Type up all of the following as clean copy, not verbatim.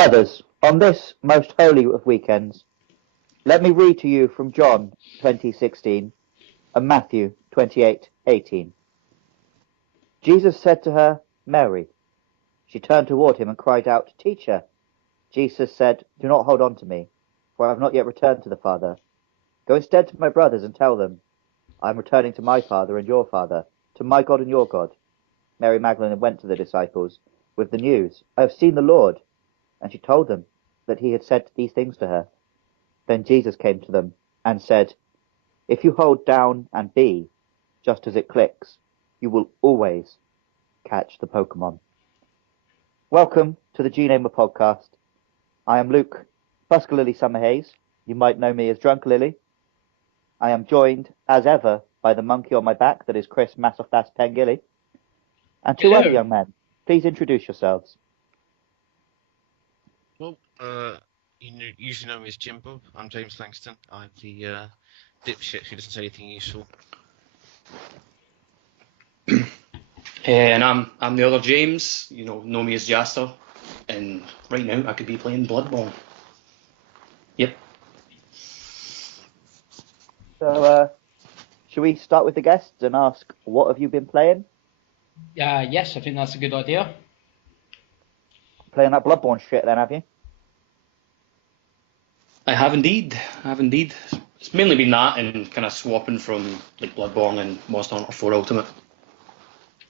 Brothers, on this most holy of weekends, let me read to you from John 20:16 and Matthew 28:18. Jesus said to her, Mary. She turned toward him and cried out, Teacher. Jesus said, Do not hold on to me, for I have not yet returned to the Father. Go instead to my brothers and tell them, I am returning to my Father and your Father, to my God and your God. Mary Magdalene went to the disciples with the news, I have seen the Lord. And she told them that he had said these things to her. Then Jesus came to them and said, If you hold down and B, just as it clicks, you will always catch the Pokemon. Welcome to the GNamer podcast. I am Luke Buskalily Summerhaze. You might know me as Drunk Lily. I am joined, as ever, by the monkey on my back that is Chris Massofas Pengilly. And two other young men. Please introduce yourselves. Well, you usually know me as Jim Bob. I'm James Langston. I'm the dipshit who doesn't say anything useful. And I'm the other James. You know me as Jaster. And right now I could be playing Bloodborne. Yep. So, should we start with the guests and ask, what have you been playing? Yes, I think that's a good idea. Playing that Bloodborne shit then, have you? I have indeed. It's mainly been that and kind of swapping from like Bloodborne and Monster Hunter 4 Ultimate.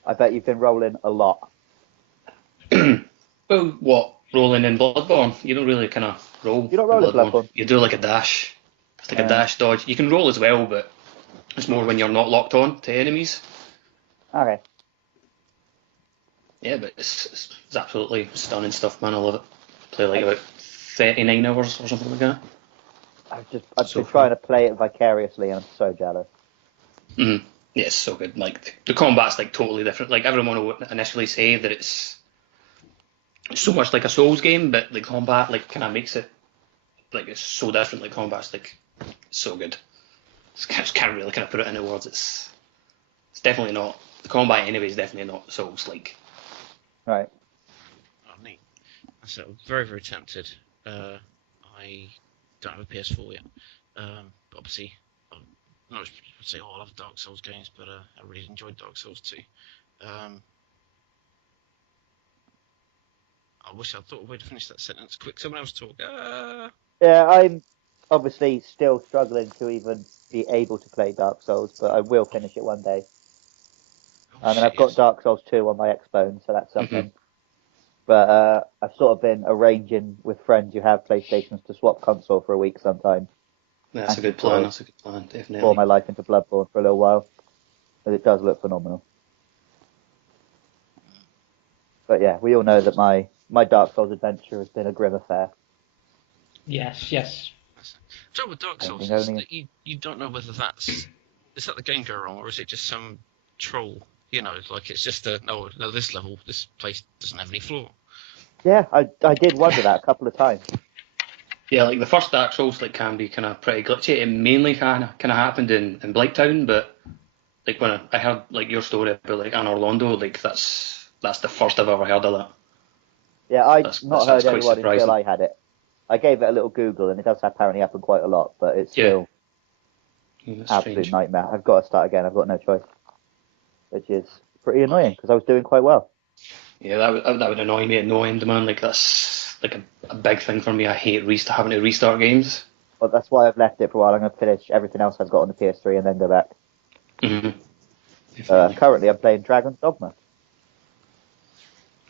I bet you've been rolling a lot. Well, what? Rolling in Bloodborne? You don't really kind of roll. You don't roll in Bloodborne? You do like a dash. It's like a dash dodge. You can roll as well, but it's more when you're not locked on to enemies. Okay. Yeah, but it's absolutely stunning stuff, man. I love it. Play like about 39 hours or something like that. I've been trying to play it vicariously and I'm so jealous. Mm-hmm. Yeah, it's so good. Like the combat's like totally different. Like everyone will initially say that it's so much like a Souls game, but the combat like kind of makes it like it's so different. Like combat's like so good. Just can't really kind of put it into words. It's definitely not the combat anyway. Is definitely not Souls like. Right. Oh, neat. So very, very tempted. I don't have a PS4 yet. But obviously, I'm not to say, I love Dark Souls games, but I really enjoyed Dark Souls 2. I wish I'd thought of a way to finish that sentence. Quick, someone else talk. Yeah, I'm obviously still struggling to even be able to play Dark Souls, but I will finish it one day. And then I've got Dark Souls 2 on my Xbone, so that's something. Mm-hmm. But I've sort of been arranging with friends who have PlayStations to swap console for a week sometime. That's a good plan. That's a good plan, definitely. Pour my life into Bloodborne for a little while, because it does look phenomenal. But yeah, we all know that my Dark Souls adventure has been a grim affair. Yes. The trouble with Dark Souls is that you don't know whether is that the game going wrong, or is it just some troll? You know, like it's just this level, this place doesn't have any floor. Yeah, I did wonder that a couple of times. Yeah, like the first Dark Souls like can be kind of pretty glitchy. It mainly kind of happened in Blighttown, but like when I heard like your story about like Anne Orlando, like that's the first I've ever heard of that. Yeah, I'd not heard anyone until I had it. I gave it a little Google, and it does apparently happen quite a lot, but it's still absolute nightmare. I've got to start again. I've got no choice, which is pretty annoying because I was doing quite well. Yeah, that would annoy me at no end, man. Like that's like a big thing for me. I hate having to restart games. Well, that's why I've left it for a while. I'm going to finish everything else I've got on the PS3 and then go back. Mm-hmm. Currently, I'm playing Dragon's Dogma.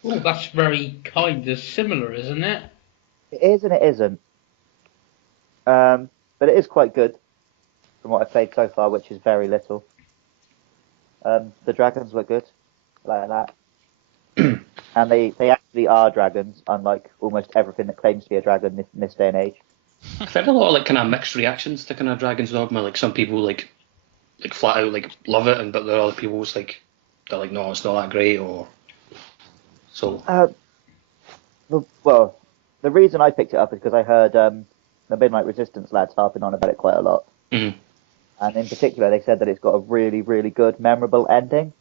Oh, that's very kind of similar, isn't it? It is and it isn't. But it is quite good from what I've played so far, which is very little. The dragons look good, like that. And they actually are dragons, unlike almost everything that claims to be a dragon in this day and age. I've heard a lot of like kind of mixed reactions to kind of Dragon's Dogma. Like some people like flat out like love it, but there are other people who's like they're like no, it's not that great or so. Well, the reason I picked it up is because I heard the Midnight Resistance lads harping on about it quite a lot. Mm-hmm. And in particular, they said that it's got a really, really good, memorable ending.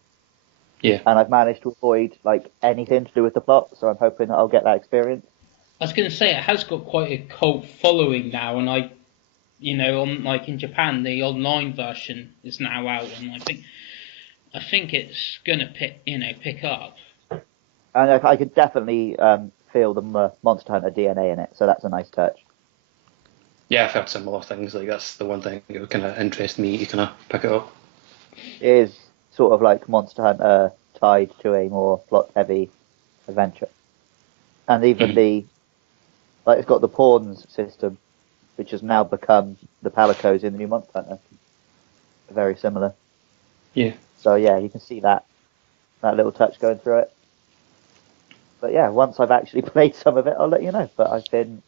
Yeah. And I've managed to avoid like anything to do with the plot, so I'm hoping that I'll get that experience. I was going to say it has got quite a cult following now, and like in Japan, the online version is now out, and I think it's gonna pick up. And I could definitely feel the Monster Hunter DNA in it, so that's a nice touch. Yeah, I've heard similar things. Like that's the one thing that would kind of interest me to kind of pick it up. It is sort of like Monster Hunter tied to a more plot-heavy adventure, and even it's got the pawns system, which has now become the Palicos in the new Monster Hunter. Very similar. Yeah. So yeah, you can see that little touch going through it. But yeah, once I've actually played some of it, I'll let you know. But I've been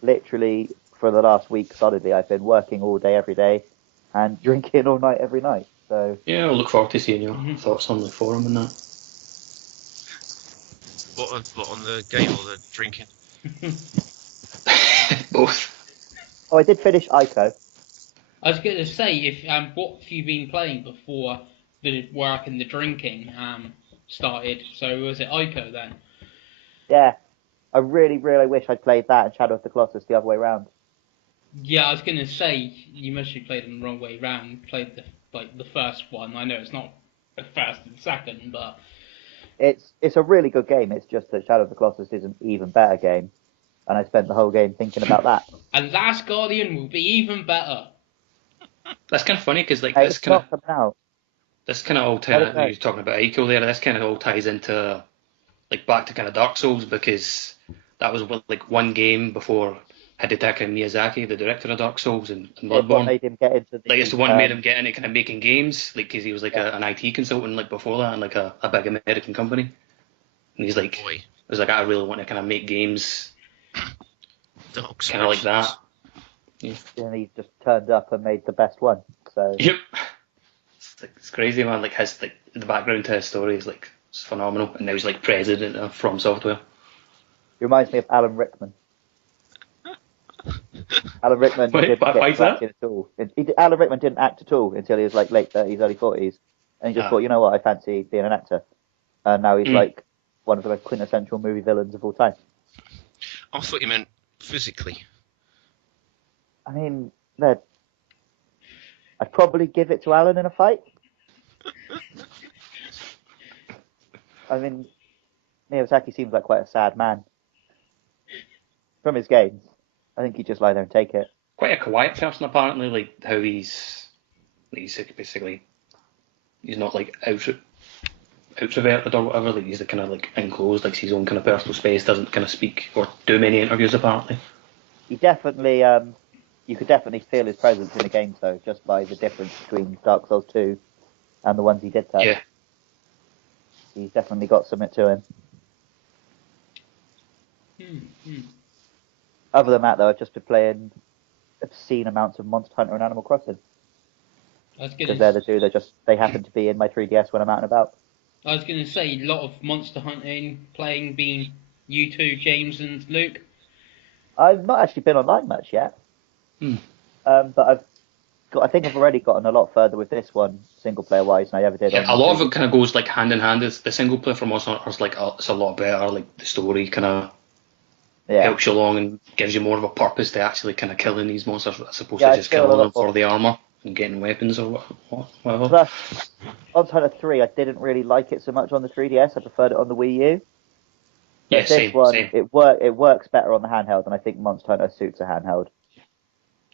literally for the last week solidly, I've been working all day every day and drinking all night every night. So Yeah, I'll look forward to seeing your thoughts on the forum and that. What on the game or the drinking? Both. oh, I did finish Ico. I was going to say, if what have you been playing before the work and the drinking started? So was it Ico then? Yeah, I really, really wish I'd played that and Shadow of the Colossus the other way around. Yeah, I was going to say you must have played them the wrong way round. Played the first one. I know it's not the first and second, but It's a really good game. It's just that Shadow of the Colossus is an even better game, and I spent the whole game thinking about that. and Last Guardian will be even better. That's kind of funny because like Hey, this it's kind not coming out. all I don't know. you're talking about Ico there. This kind of all ties into like back to kind of Dark Souls because that was like one game before Hidetaka Miyazaki, the director of Dark Souls and It's what Bloodborne. made him get into the. Like it's the one made him get into kind of making games, like because he was like Yeah. an IT consultant like before that in like a big American company, and he's like, Boy, was like I really want to kind of make games Dark kind of like that. Souls. And he just turned up and made the best one. So Yep, it's crazy, man. Like his like the background to his story is like it's phenomenal, and now he's like president of From Software. he reminds me of Alan Rickman. Alan Rickman Wait, didn't why get is to that? acting at all. Alan Rickman didn't act at all until he was like late 30s, early 40s, and he just Ah. thought, you know what, I fancy being an actor, and now he's Mm. like one of the most quintessential movie villains of all time. I thought you meant physically. I mean, I'd probably give it to Alan in a fight. I mean, Miyazaki seems like quite a sad man from his games. I think he'd just lie there and take it. Quite a quiet person apparently. Like how he's basically he's not like extroverted or whatever. Like he's kind of like enclosed, like his own kind of personal space. Doesn't kind of speak or do many interviews apparently. He definitely, you could definitely feel his presence in the game, though, just by the difference between Dark Souls 2 and the ones he did touch. Yeah. He's definitely got something to him. Other than that, though, I've just been playing obscene amounts of Monster Hunter and Animal Crossing. Because they're the two that they happen to be in my 3DS when I'm out and about. I was going to say a lot of Monster Hunting playing being you two, James and Luke. I've not actually been online much yet. But I think I've already gotten a lot further with this one, single player wise, than I ever did. Yeah, a lot of it kind of goes like hand in hand. The single player for Monster Hunter is like it's a lot better. Like the story kind of helps you along and gives you more of a purpose to actually kind of killing these monsters as opposed to just killing them for the armor and getting weapons or whatever. Plus, Monster Hunter 3, I didn't really like it so much on the 3DS. I preferred it on the Wii U. Yeah, same. It works better on the handheld, and I think Monster Hunter suits a handheld.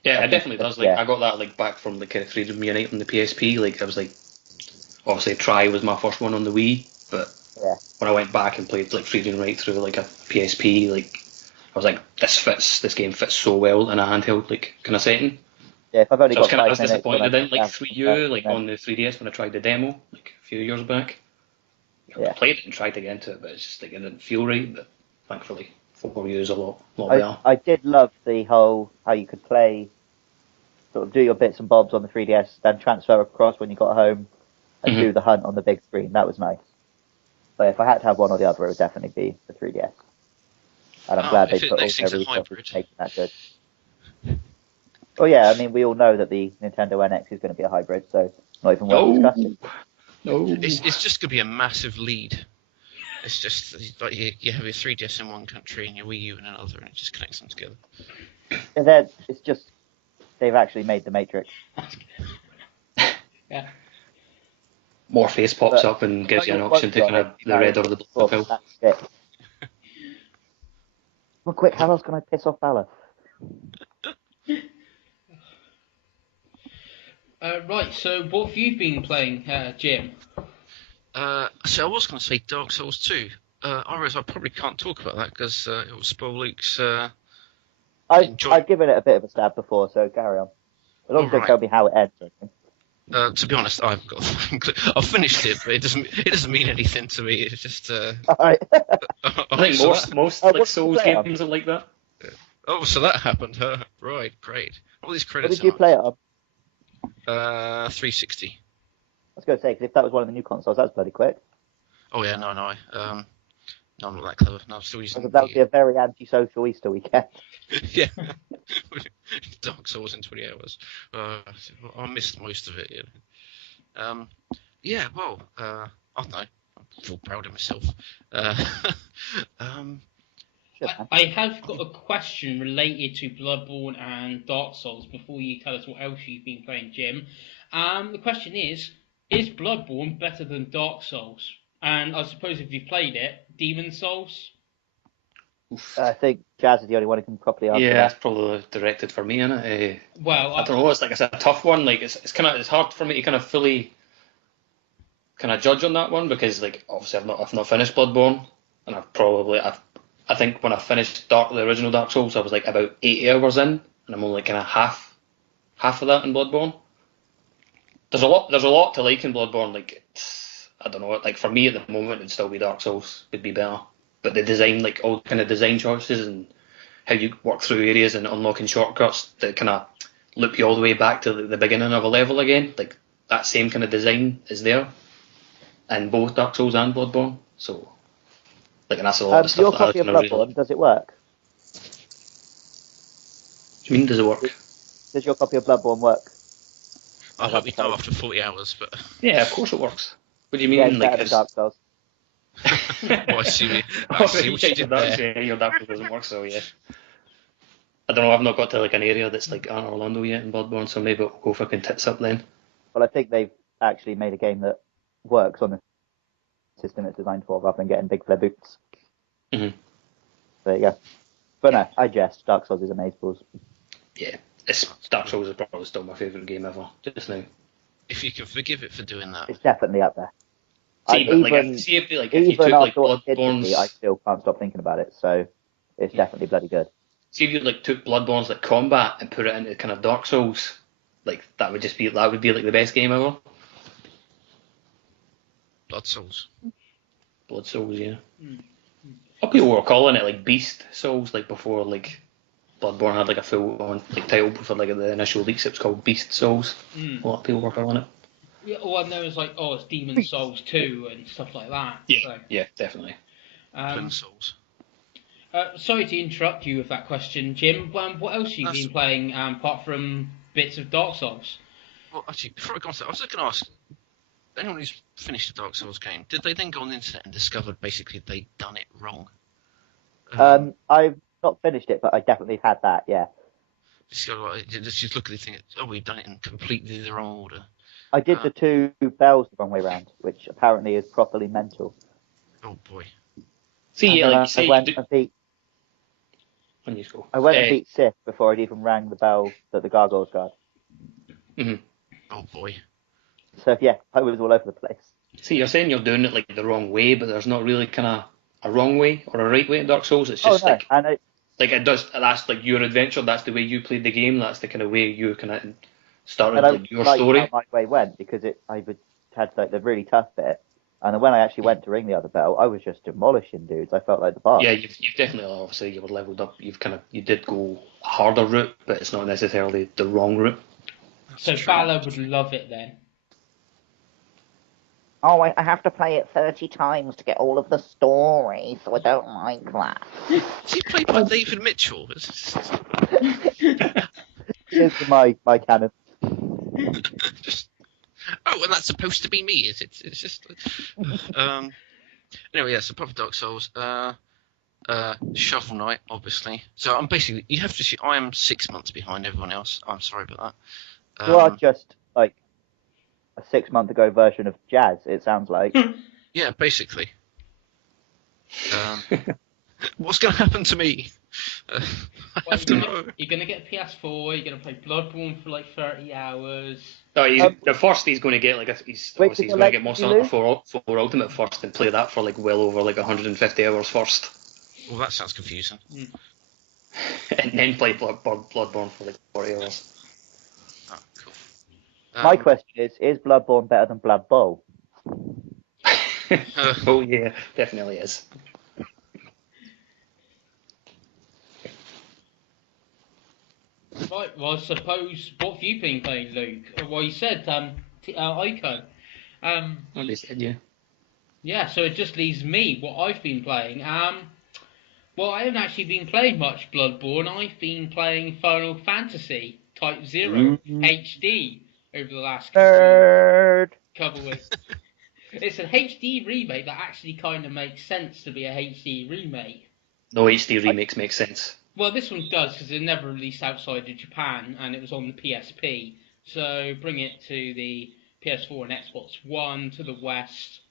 Yeah, it definitely does. Like I got that like back from the kind of Freedom Unite on the PSP. Like I was like, obviously Try was my first one on the Wii, but when I went back and played like Freedom right through like a PSP, like I was like, this game fits so well in a handheld like kind of setting. Yeah, if I've only got 5 minutes. I was disappointed in like 3U, like on the 3DS when I tried the demo like a few years back. I played it and tried to get into it, but it's just like it didn't feel right. But thankfully, 4U is a lot better. I did love the whole how you could play, sort of do your bits and bobs on the 3DS, then transfer across when you got home and do the hunt on the big screen. That was nice. But if I had to have one or the other, it would definitely be the 3DS. And I'm glad they put all their resources to make that good. Well, yeah, I mean, we all know that the Nintendo NX is going to be a hybrid, so not even worth discussing. No. It's just going to be a massive lead. It's just like you have your 3DS in one country and your Wii U in another, and it just connects them together. And then it's just they've actually made the Matrix. Yeah. Morpheus pops But up and gives you an Your option to quote's kind on of it, the red or the blue pill. That's it. Well, quick, how else can I piss off Bala? Right, so what have you been playing, Jim? So I was going to say Dark Souls 2. I realize I probably can't talk about that because it will spoil Luke's. I've given it a bit of a stab before, so carry on. As long as you don't tell me how it ends. I think. To be honest, I haven't got a fucking clue. I've finished it, but it doesn't mean anything to me. It's just. All right. I think most like Souls games are like that. Oh, so that happened, huh? Right, great. All these What credits. did you play it on? 360. I was going to say, because if that was one of the new consoles, that's bloody quick. Oh yeah, no, no, I'm not that clever. No, I'm still using. That would be a very antisocial Easter weekend. Yeah. Dark Souls in 20 hours. I missed most of it. You know. Yeah. Well, I don't know. I feel proud of myself. I have got a question related to Bloodborne and Dark Souls before you tell us what else you've been playing, Jim. The question is Bloodborne better than Dark Souls? And I suppose if you played it, Demon Souls? I think Jazz is the only one who can properly answer Yeah, that. that's probably directed for me, isn't it? Well, I don't know. It's a tough one. Like it's hard for me to kind of fully kind of judge on that one because like obviously I've not finished Bloodborne, and I think when I finished the original Dark Souls I was like about 80 hours in, and I'm only kind of half of that in Bloodborne. There's a lot to like in Bloodborne. Like I don't know. Like for me at the moment it'd still be Dark Souls would be better. But the design, like all kind of design choices and how you work through areas and unlocking shortcuts that kind of loop you all the way back to the beginning of a level again, like that same kind of design is there in both Dark Souls and Bloodborne. So, like, and that's a lot of stuff your that I copy of kind of Bloodborne, really. does it work? What do you mean, does it work? Does your copy of Bloodborne work? I hope it's not after 40 hours, but. Yeah, of course it works. What do you mean? Yeah, it's like better than Dark Souls. I see what you did there. Yeah, your Dark Souls doesn't work, so yeah. I don't know, I've not got to like an area that's like Anne Orlando yet in Bloodborne, so maybe it'll go fucking tits up then. Well, I think they've actually made a game that works on the system it's designed for, rather than getting big flare boots. Mm-hmm. There you go. But no, I jest. Dark Souls is amazeballs. Yeah, Dark Souls is probably still my favourite game ever, just now. If you can forgive it for doing that. It's definitely up there. See, but if you took like Bloodborne's, I still can't stop thinking about it. So it's definitely bloody good. see if you like took Bloodborne's like combat and put it into kind of Dark Souls, like that would be like the best game ever. Blood Souls. Blood Souls, yeah. Some people were calling it like Beast Souls, like before like Bloodborne had like a full on like title for like the initial leaks. It was called Beast Souls. A lot of people were calling it. Yeah, well, and there was like, it's Demon Souls 2 and stuff like that. Yeah, so. yeah, definitely. Twin Souls. Sorry to interrupt you with that question, Jim. What else have you been playing apart from bits of Dark Souls? Well, actually, before I go on to that, I was just going to ask, anyone who's finished a Dark Souls game, did they then go on the internet and discovered basically they'd done it wrong? I've not finished it, but I definitely had that, yeah. Just look at the thing, we've done it in completely the wrong order. I did the two bells the wrong way round, which apparently is properly mental. Oh boy. See, yeah, like you say, I went and beat Sith before I'd even rang the bell that the gargoyles guard. Mm-hmm. Oh boy. So yeah, I was all over the place. See, you're saying you're doing it like the wrong way, but there's not really kind of a wrong way or a right way in Dark Souls. It's just like it does. That's like your adventure. That's the way you played the game. That's the kind of way you kind of started like your story. How my way went because I had like the really tough bit, and then when I actually went to ring the other bell, I was just demolishing dudes. I felt like the boss. Yeah, you've definitely obviously you were leveled up. You did go a harder route, but it's not necessarily the wrong route. So Bala would love it then. Oh, I have to play it 30 times to get all of the story, so I don't like that. Is he played by David Mitchell? Here's my canon. And that's supposed to be me, is it? It's just... Anyway, yeah, so proper Dark Souls. Shovel Knight, obviously. So I'm basically, you have to see, I am 6 months behind everyone else. I'm sorry about that. You are just like a 6 month ago version of Jazz. It sounds like. Yeah, basically. What's going to happen to me? I have to know. You're gonna get PS4. You're gonna play Bloodborne for like 30 hours. No, the first he's going to get like he's Which obviously is he's the going to get leg Monster you Hunter lose? 4 Ultimate first and play that for like well over like 150 hours first, Well, that sounds confusing. and then play Bloodborne for like 40 hours. Oh, cool. My question is Bloodborne better than Blood Bowl? Oh yeah, definitely is. Right. Well, I suppose what have you been playing, Luke? Well, you said Ico. What they said, yeah. Yeah. So it just leaves me what I've been playing. Well, I haven't actually been playing much Bloodborne. I've been playing Final Fantasy Type 0 HD over the last Nerd. couple weeks. It's an HD remake that actually kind of makes sense to be a HD remake. No HD remakes make sense. Well, this one does because it never released outside of Japan and it was on the PSP. So bring it to the PS4 and Xbox One to the West,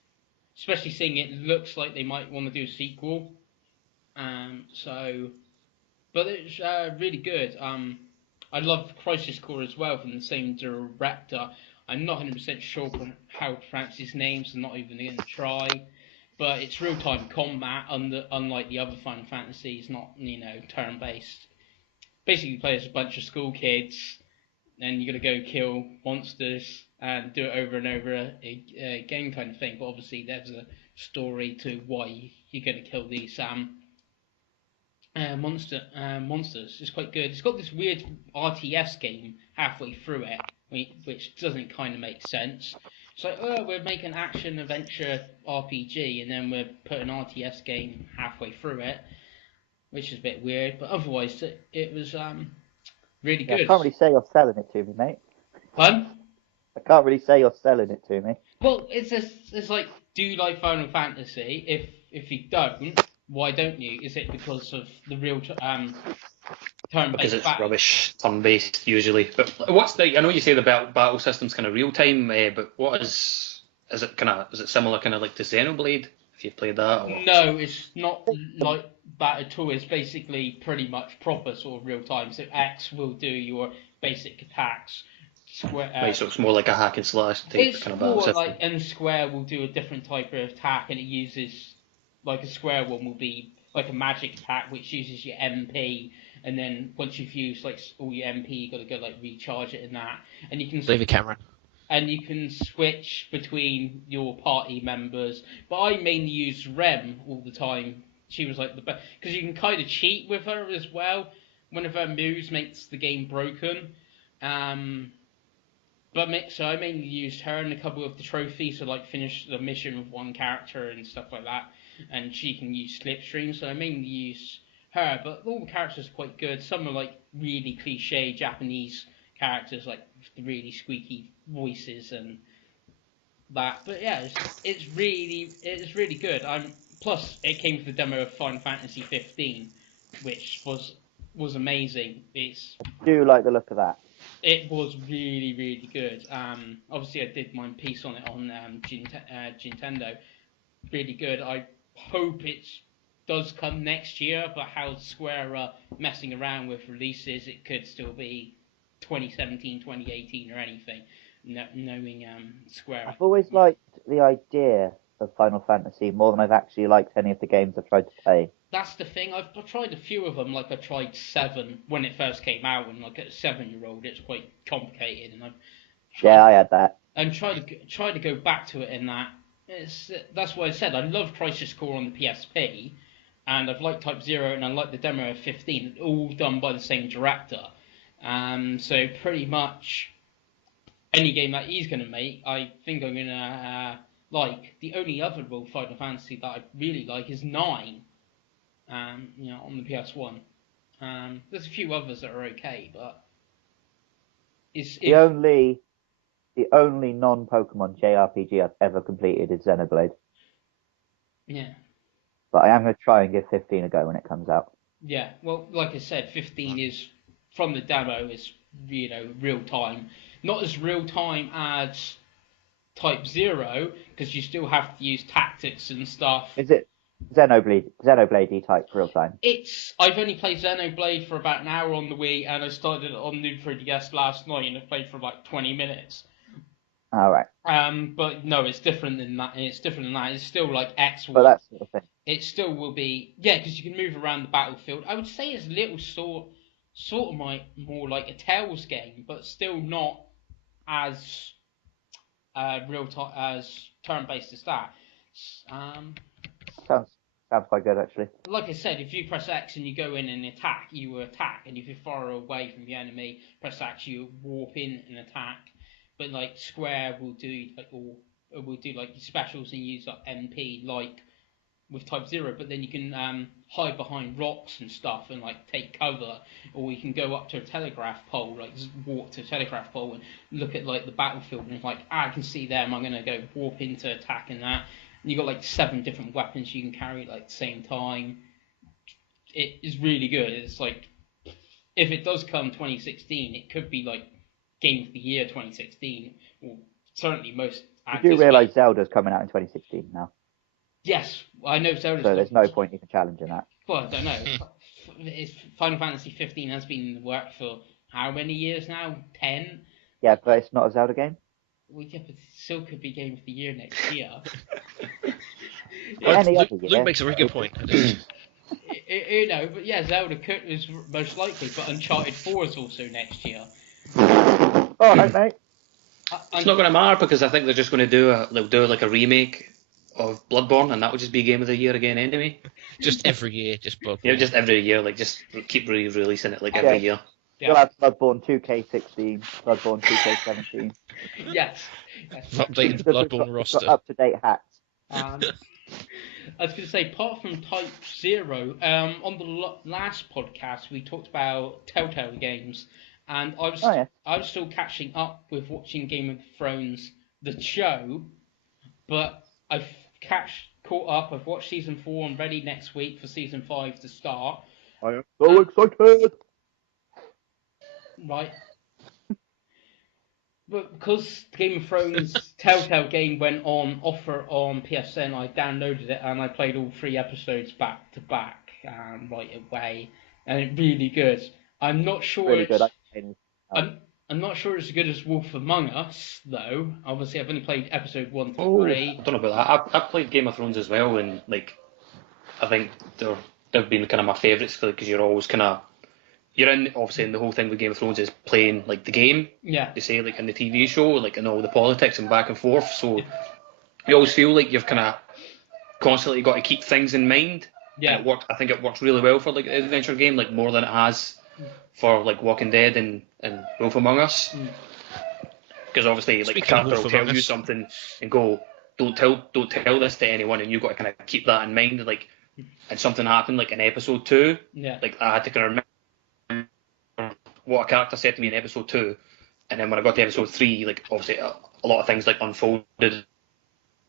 especially seeing it looks like they might want to do a sequel. But it's really good. I love Crisis Core as well from the same director. I'm not 100% sure how to pronounce his name, so I'm not even going to try. But it's real-time combat, unlike the other Final Fantasies, not turn-based. Basically, you play as a bunch of school kids, and you got to go kill monsters and do it over and over again, kind of thing. But obviously, there's a story to why you're going to kill these monsters. It's quite good. It's got this weird RTS game halfway through it, which doesn't kind of make sense. It's like, oh, we're making action adventure RPG, and then we're putting an RTS game halfway through it, which is a bit weird. But otherwise, it was really Yeah, good. I can't really say you're selling it to me, mate. Fun? I can't really say you're selling it to me. Well, it's like, do you like Final Fantasy? If you don't, why don't you? Is it because of the real turn-based Because it's battle? rubbish, turn-based usually. But what's the? I know you say the battle system's kind of real time, but what is it similar kind of like to Xenoblade? If you've played that, or No, it's not like that at all. It's basically pretty much proper sort of real time. So X will do your basic attacks. Square, right, so it's more like a hack and slash type it's kind of battle more system. like, and Square will do a different type of attack, and it uses, like, a Square one will be like a magic attack which uses your MP, and then once you've used like all your MP, you got to go like recharge it in that, and you can David Cameron. and you can switch between your party members. But I mainly use Rem all the time. She was like the best because you can kind of cheat with her as well. One of her moves makes the game broken. So I mainly used her and a couple of the trophies to like finish the mission with one character and stuff like that. And she can use Slipstream, so I mainly use her. But all the characters are quite good. Some are like really cliche Japanese characters, like the really squeaky voices and that. But yeah, it's really good. Plus it came with the demo of Final Fantasy 15, which was amazing. I do like the look of that. It was really, really good. Obviously, I did my piece on it on Nintendo. Really good. I hope it does come next year, but how Square are messing around with releases, it could still be 2017, 2018 or anything, knowing Square. I've always liked the idea of Final Fantasy more than I've actually liked any of the games I've tried to play. That's the thing. I've tried a few of them. Like I tried 7 when it first came out, and like a 7-year-old, it's quite complicated. And I had that. And try to go back to it in that. That's why I said I love Crisis Core on the PSP, and I've liked Type 0, and I like the demo of 15, all done by the same director. So pretty much any game that he's going to make, I think I'm going to like. The only other real Final Fantasy that I really like is 9. On the PS1. There's a few others that are okay, but the only non-Pokemon JRPG I've ever completed is Xenoblade. Yeah. But I am going to try and give 15 a go when it comes out. Yeah. Well, like I said, 15 is from the demo is real time. Not as real time as Type 0 because you still have to use tactics and stuff. Is it Xenoblade type real time? I've only played Xenoblade for about an hour on the Wii, and I started it on New 3DS last night, and I played for like 20 minutes. All right. But no, it's different than that. It's still like X1. But that sort of thing. It still will be, yeah, because you can move around the battlefield. I would say it's a little sort of more like a Tales game, but still not as real time as turn-based as that. Sounds quite good actually. Like I said, if you press X and you go in and attack, you will attack, and if you're far away from the enemy, press X, you warp in and attack. But like Square will do like specials and use like MP like with Type 0, but then you can hide behind rocks and stuff and like take cover, or you can go up to a telegraph pole, like walk to a telegraph pole and look at like the battlefield and it's like, I can see them, I'm gonna go warp into attack and that. And you got like 7 different weapons you can carry like the same time. It is really good. It's like, if it does come 2016, it could be like Game of the Year 2016, or certainly most. You do realise Zelda's coming out in 2016 now? Yes, I know Zelda's. So there's no point even challenging that. Well, I don't know. Final Fantasy 15 has been in the work for how many years now? 10? Yeah, but it's not a Zelda game? Well, yeah, but it still could be Game of the Year next year. Luke makes a very good point. But yeah, Zelda is most likely, but Uncharted 4 is also next year. Alright, mate. It's not going to matter because I think they're just going to do like a remake of Bloodborne, and that would just be Game of the Year again anyway. Just every year, just Bloodborne. Yeah, just every year, like just keep releasing it like every year. Yeah. We'll have Bloodborne 2K16, Bloodborne 2K17. Yes. Updated the Bloodborne roster. Up-to-date hats. I was going to say, apart from Type 0, on the last podcast we talked about Telltale games, and I was still catching up with watching Game of Thrones, the show, but I've caught up. I've watched season 4 and ready next week for season 5 to start. I am so excited! Right. But because Game of Thrones Telltale game went on offer on PSN, I downloaded it and I played all 3 episodes back to back right away, and it's really good. I'm not sure Really good. I'm not sure it's as good as Wolf Among Us though. Obviously, I've only played episode 1 to 3. I don't know about that. I've played Game of Thrones as well, and like I think they've been kind of my favourites because you're always kind of obviously in the whole thing with Game of Thrones is playing like the game. Yeah. They say like in the TV show, like and all the politics and back and forth. So you always feel like you've kind of constantly got to keep things in mind. Yeah. And I think it works really well for like an adventure game, like more than it has for like Walking Dead and Wolf Among Us. Because obviously, like, a character will tell you something and go, don't tell this to anyone, and you've got to kind of keep that in mind. Like, and something happened, like in episode 2. Yeah. Like I had to kind of remember what a character said to me in episode 2, and then when I got to episode 3, like obviously a lot of things like unfolded, and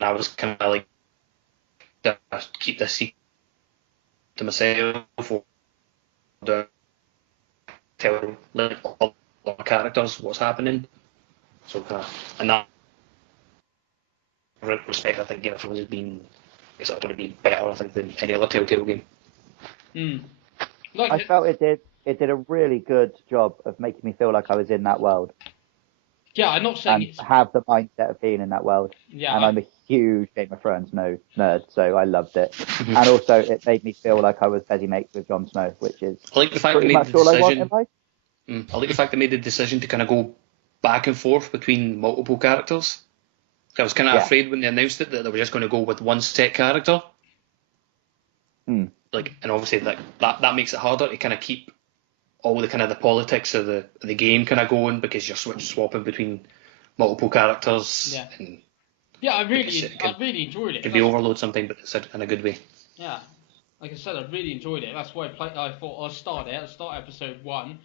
I was kind of like, keep this secret to myself, or tell like all the characters what's happening. So in that respect, I think Game of Thrones has been going to be better, I think, than any other Telltale game. I felt it did a really good job of making me feel like I was in that world. Yeah, I'm not saying and have the mindset of being in that world. Yeah, and I'm a huge Game of Thrones nerd, so I loved it. And also, it made me feel like I was busy mates with Jon Snow, which is I like the fact pretty much all I want in life. I like the fact they made the decision to kind of go back and forth between multiple characters. I was kind of afraid when they announced it that they were just going to go with one set character. Like, and obviously that makes it harder to kind of keep all the kind of the politics of the game kind of going, because you're swapping between multiple characters. Yeah. And I really enjoyed it. It can be overload something, but it's in a good way. Yeah, like I said, I really enjoyed it. That's why I thought I'll start episode 1,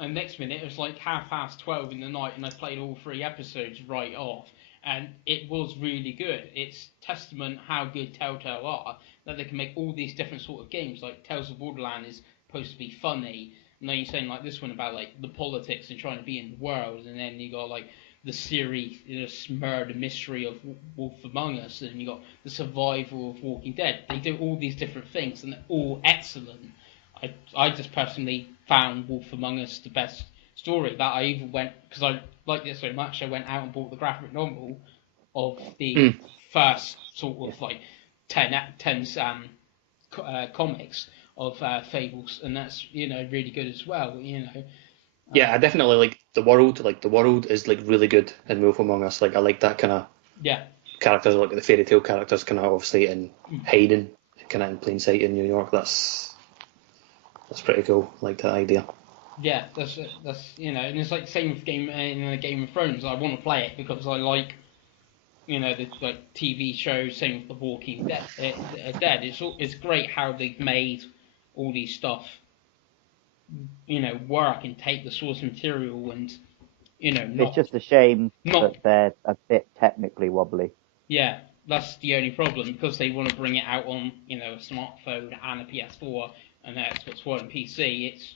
and next minute it was like 12:30 in the night, and I played all 3 episodes right off. and it was really good. It's testament how good Telltale are, that they can make all these different sort of games. Like Tales of Borderland is supposed to be funny, and then you're saying like this one about like the politics and trying to be in the world, and then you got like the series, murder mystery of Wolf Among Us, and you got the survival of Walking Dead. They do all these different things, and they're all excellent. I just personally found Wolf Among Us the best story. That I even went, because I liked it so much, I went out and bought the graphic novel of the first sort of like 10 comics of Fables, and that's really good as well. Yeah, I definitely like the world. Like the world is like really good in Wolf Among Us. Like I like that kind of Yeah. characters, like the fairy tale characters, kind of obviously in hiding, kind of in plain sight in New York. That's pretty cool. I like that idea. Yeah, that's and it's like the same with Game of Thrones. I want to play it because I like the like TV shows. Same with The Walking Dead. It's great how they've made all these stuff work and take the source material and not It's just a shame not that they're a bit technically wobbly. yeah. That's the only problem because they want to bring it out on a smartphone and a PS4 and an Xbox One and PC. It's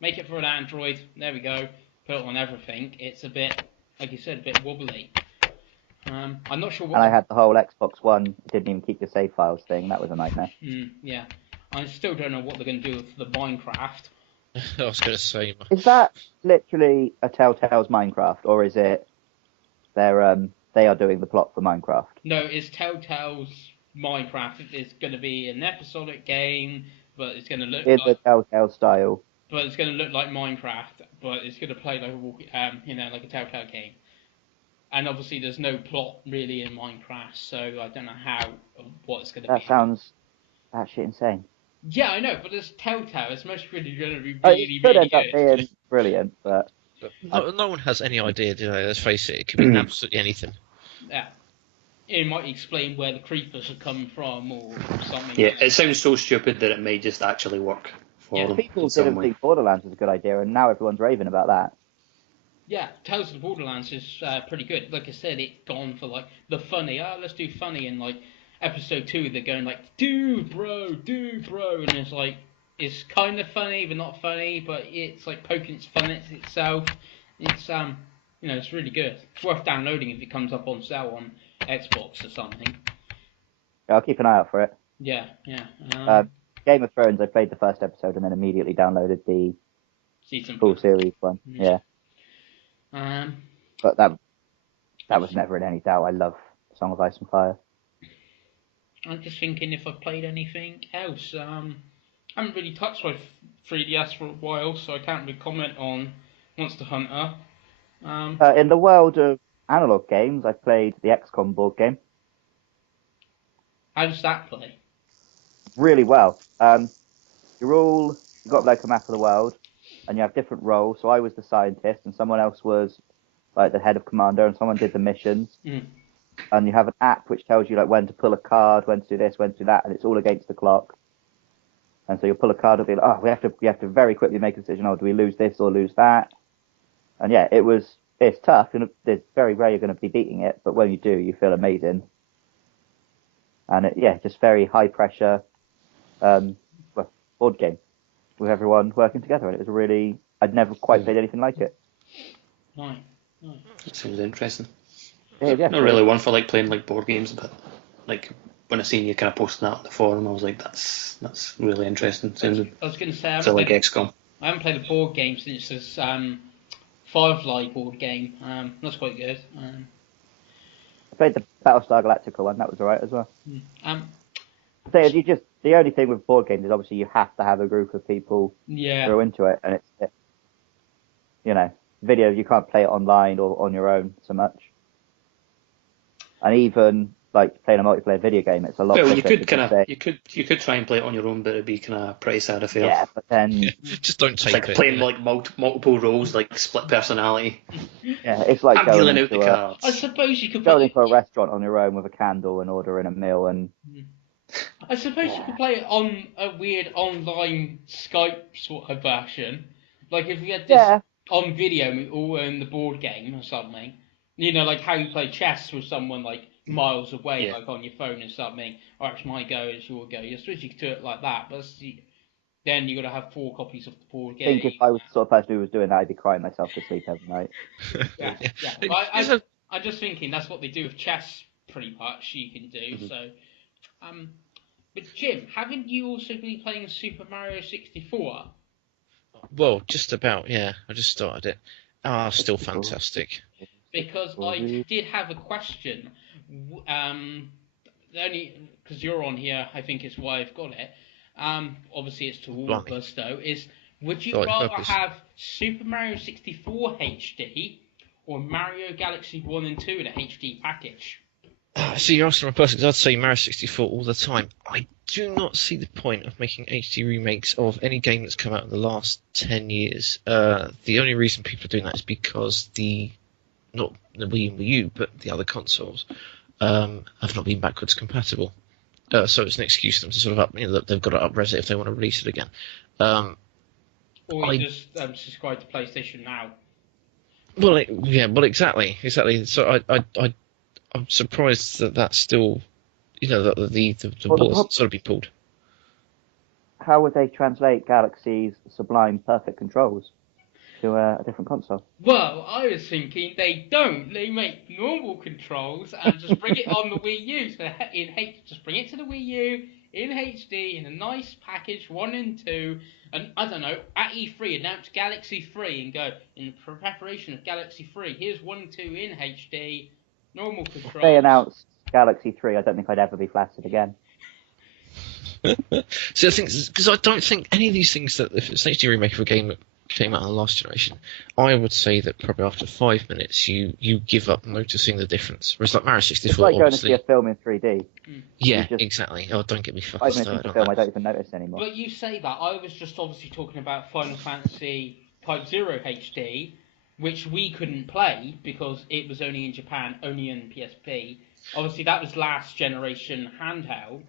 make it for an Android. There we go. Put it on everything. It's a bit, like you said, a bit wobbly. I'm not sure what. And I had the whole Xbox One didn't even keep your save files thing. That was a nightmare. Yeah, I still don't know what they're going to do with the Minecraft. I was going to say. Is that literally a Telltale's Minecraft, or is it they are doing the plot for Minecraft? No, it's Telltale's Minecraft. It's going to be an episodic game, but it's going to look In like the Telltale style. But it's going to look like Minecraft, but it's going to play like like a Telltale game. And obviously, there's no plot really in Minecraft, so I don't know what it's going to be. That sounds actually insane. Yeah, I know, but it's Telltale. It's most really going to be It could end up good. being brilliant, but No one has any idea, do they? Let's face it, it could be absolutely anything. Yeah. It might explain where the creepers are coming from or something. Yeah, it sounds so stupid that it may just actually work for them. People didn't think Borderlands was a good idea, and now everyone's raving about that. Yeah, Tales of the Borderlands is pretty good. Like I said, it's gone for like the funny. Let's do funny. And like episode 2, they're going like, dude, bro, and it's like it's kind of funny but not funny. But it's like poking its fun at itself. It's it's really good. It's worth downloading if it comes up on sale on Xbox or something. I'll keep an eye out for it. Yeah. Game of Thrones, I played the first episode and then immediately downloaded the Season full series one. Yeah. But that was never in any doubt. I love Song of Ice and Fire. I'm just thinking if I've played anything else. I haven't really touched my 3DS for a while, so I can't really comment on Monster Hunter. In the world of analog games, I played the XCOM board game. How does that play? Really well. You've got like a map of the world, and you have different roles. So I was the scientist, and someone else was like the head of commander, and someone did the missions. And you have an app which tells you like when to pull a card, when to do this, when to do that, and it's all against the clock. And so you'll pull a card and be like, we have to very quickly make a decision. Do we lose this or lose that? And yeah, it's tough, and it's very rare you're going to be beating it, but when you do, you feel amazing. And just very high pressure board game with everyone working together, and it was I'd never quite played anything like it. Right. That sounds interesting. Yeah. Not really one for like playing like board games, but like when I seen you kind of posting that on the forum, I was like, that's really interesting. I was going to say, I like XCOM. I haven't played a board game since this Firefly board game. That's quite good. I played the Battlestar Galactica one. That was alright as well. So the only thing with board games is obviously you have to have a group of people who are into it, and it's video, you can't play it online or on your own so much. And even like playing a multiplayer video game, it's a lot. Well, you could try and play it on your own, but it'd be kind of pretty sad affair. Yeah, but then just don't take it's like playing like multiple roles, like split personality. Yeah, it's like going out the cards. I suppose you could go into a restaurant on your own with a candle and ordering a meal, and I suppose you could play it on a weird online Skype sort of version, like if you had this on video or in the board game or something. You know, like how you play chess with someone like miles away, Yeah. like on your phone and something. Or it's my go, it's your go. You're switching to it like that, but then you got to have 4 copies of the board I game. think if I was the sort of person who was doing that, I'd be crying myself to sleep every night. Yeah. It- But it's a- I'm just thinking that's what they do with chess, pretty much. You can do Mhm. so. But Jim, haven't you also been playing Super Mario 64? well, just about, yeah. I just started it. Still fantastic. Because I did have a question. Only because you're on here, I think is why I've got it. Obviously, it's to all of Blimey. us though. Is would you Right, rather purpose. have Super Mario 64 HD or Mario Galaxy 1 and 2 in a HD package? So you're asking my person, because I'd say Mario 64 all the time. I do not see the point of making HD remakes of any game that's come out in the last 10 years. The only reason people are doing that is because not the Wii and Wii U, but the other consoles have not been backwards compatible. So it's an excuse for them to sort of they've got to up-res it if they want to release it again. Or you just subscribe to PlayStation Now? Well, exactly. So I'm surprised that that's still, that the ball's sort of been pulled. How would they translate Galaxy's sublime perfect controls to a different console? Well, I was thinking they don't. They make normal controls and just bring it on the Wii U. So just bring it to the Wii U in HD in a nice package 1 and 2. And I don't know, at E3 announce Galaxy 3 and go in preparation of Galaxy 3. Here's 1 and 2 in HD, normal controls. If they announced Galaxy 3, I don't think I'd ever be flattered again. See, I think because I don't think any of these things that if it's an HD remake of a game that came out in the last generation, I would say that probably after 5 minutes you give up noticing the difference. Whereas like Mario 64, It's like going to obviously, see a film in 3D. yeah, just- exactly. Oh, don't get me 5 fucking minutes started into on the film, I that. don't even notice anymore. But you say that, I was just obviously talking about Final Fantasy Type 0 HD, which we couldn't play because it was only in Japan, only in PSP. Obviously, that was last generation handheld.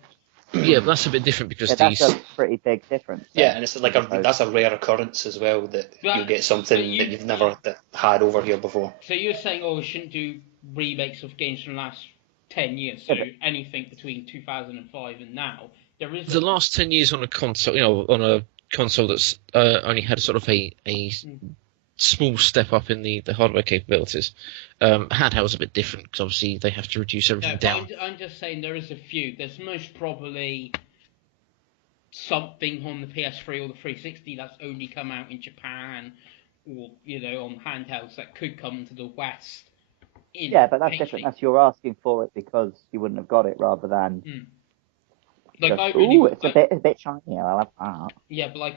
Yeah, but that's a bit different because Yeah, that's a pretty big difference. Yeah, and it's like that's a rare occurrence as well that you get something that you've never had over here before. So you're saying, we shouldn't do remakes of games from the last 10 years, so anything between 2005 and now. There is the last 10 years on a console, on a console that's only had sort of a small step up in the hardware capabilities. Handheld's a bit different because obviously they have to reduce everything down. I'm just saying there is a few. There's most probably something on the PS3 or the 360 that's only come out in Japan or, on handhelds that could come to the West. Yeah, but that's different. That's you're asking for it because you wouldn't have got it rather than it's a bit shiny. I'll have that. Yeah, but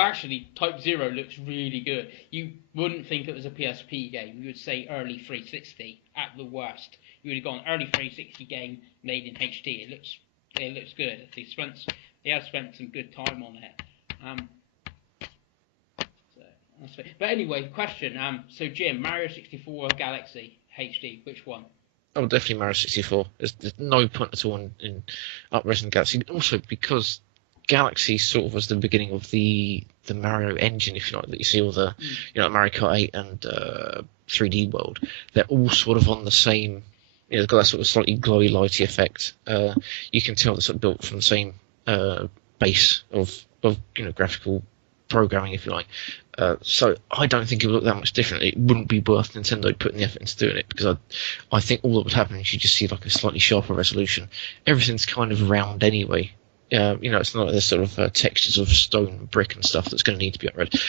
actually, Type 0 looks really good. You wouldn't think it was a PSP game. You would say early 360 at the worst. You would have gone early 360 game made in HD. It looks good. They have spent some good time on it. But anyway, question. So Jim, Mario 64 or Galaxy HD, which one? Oh, definitely Mario 64. There's no point at all in up-resing Galaxy. Also, because Galaxy sort of was the beginning of the Mario engine, if you like, that you see all the, Mario Kart 8 and 3D World. They're all sort of on the same, they've got that sort of slightly glowy, lighty effect. You can tell they're sort of built from the same base of graphical programming, if you like. So I don't think it would look that much different. It wouldn't be worth Nintendo putting the effort into doing it because I think all that would happen is you just see like a slightly sharper resolution. Everything's kind of round anyway. It's not like there's sort of textures of stone and brick and stuff that's going to need to be upgraded.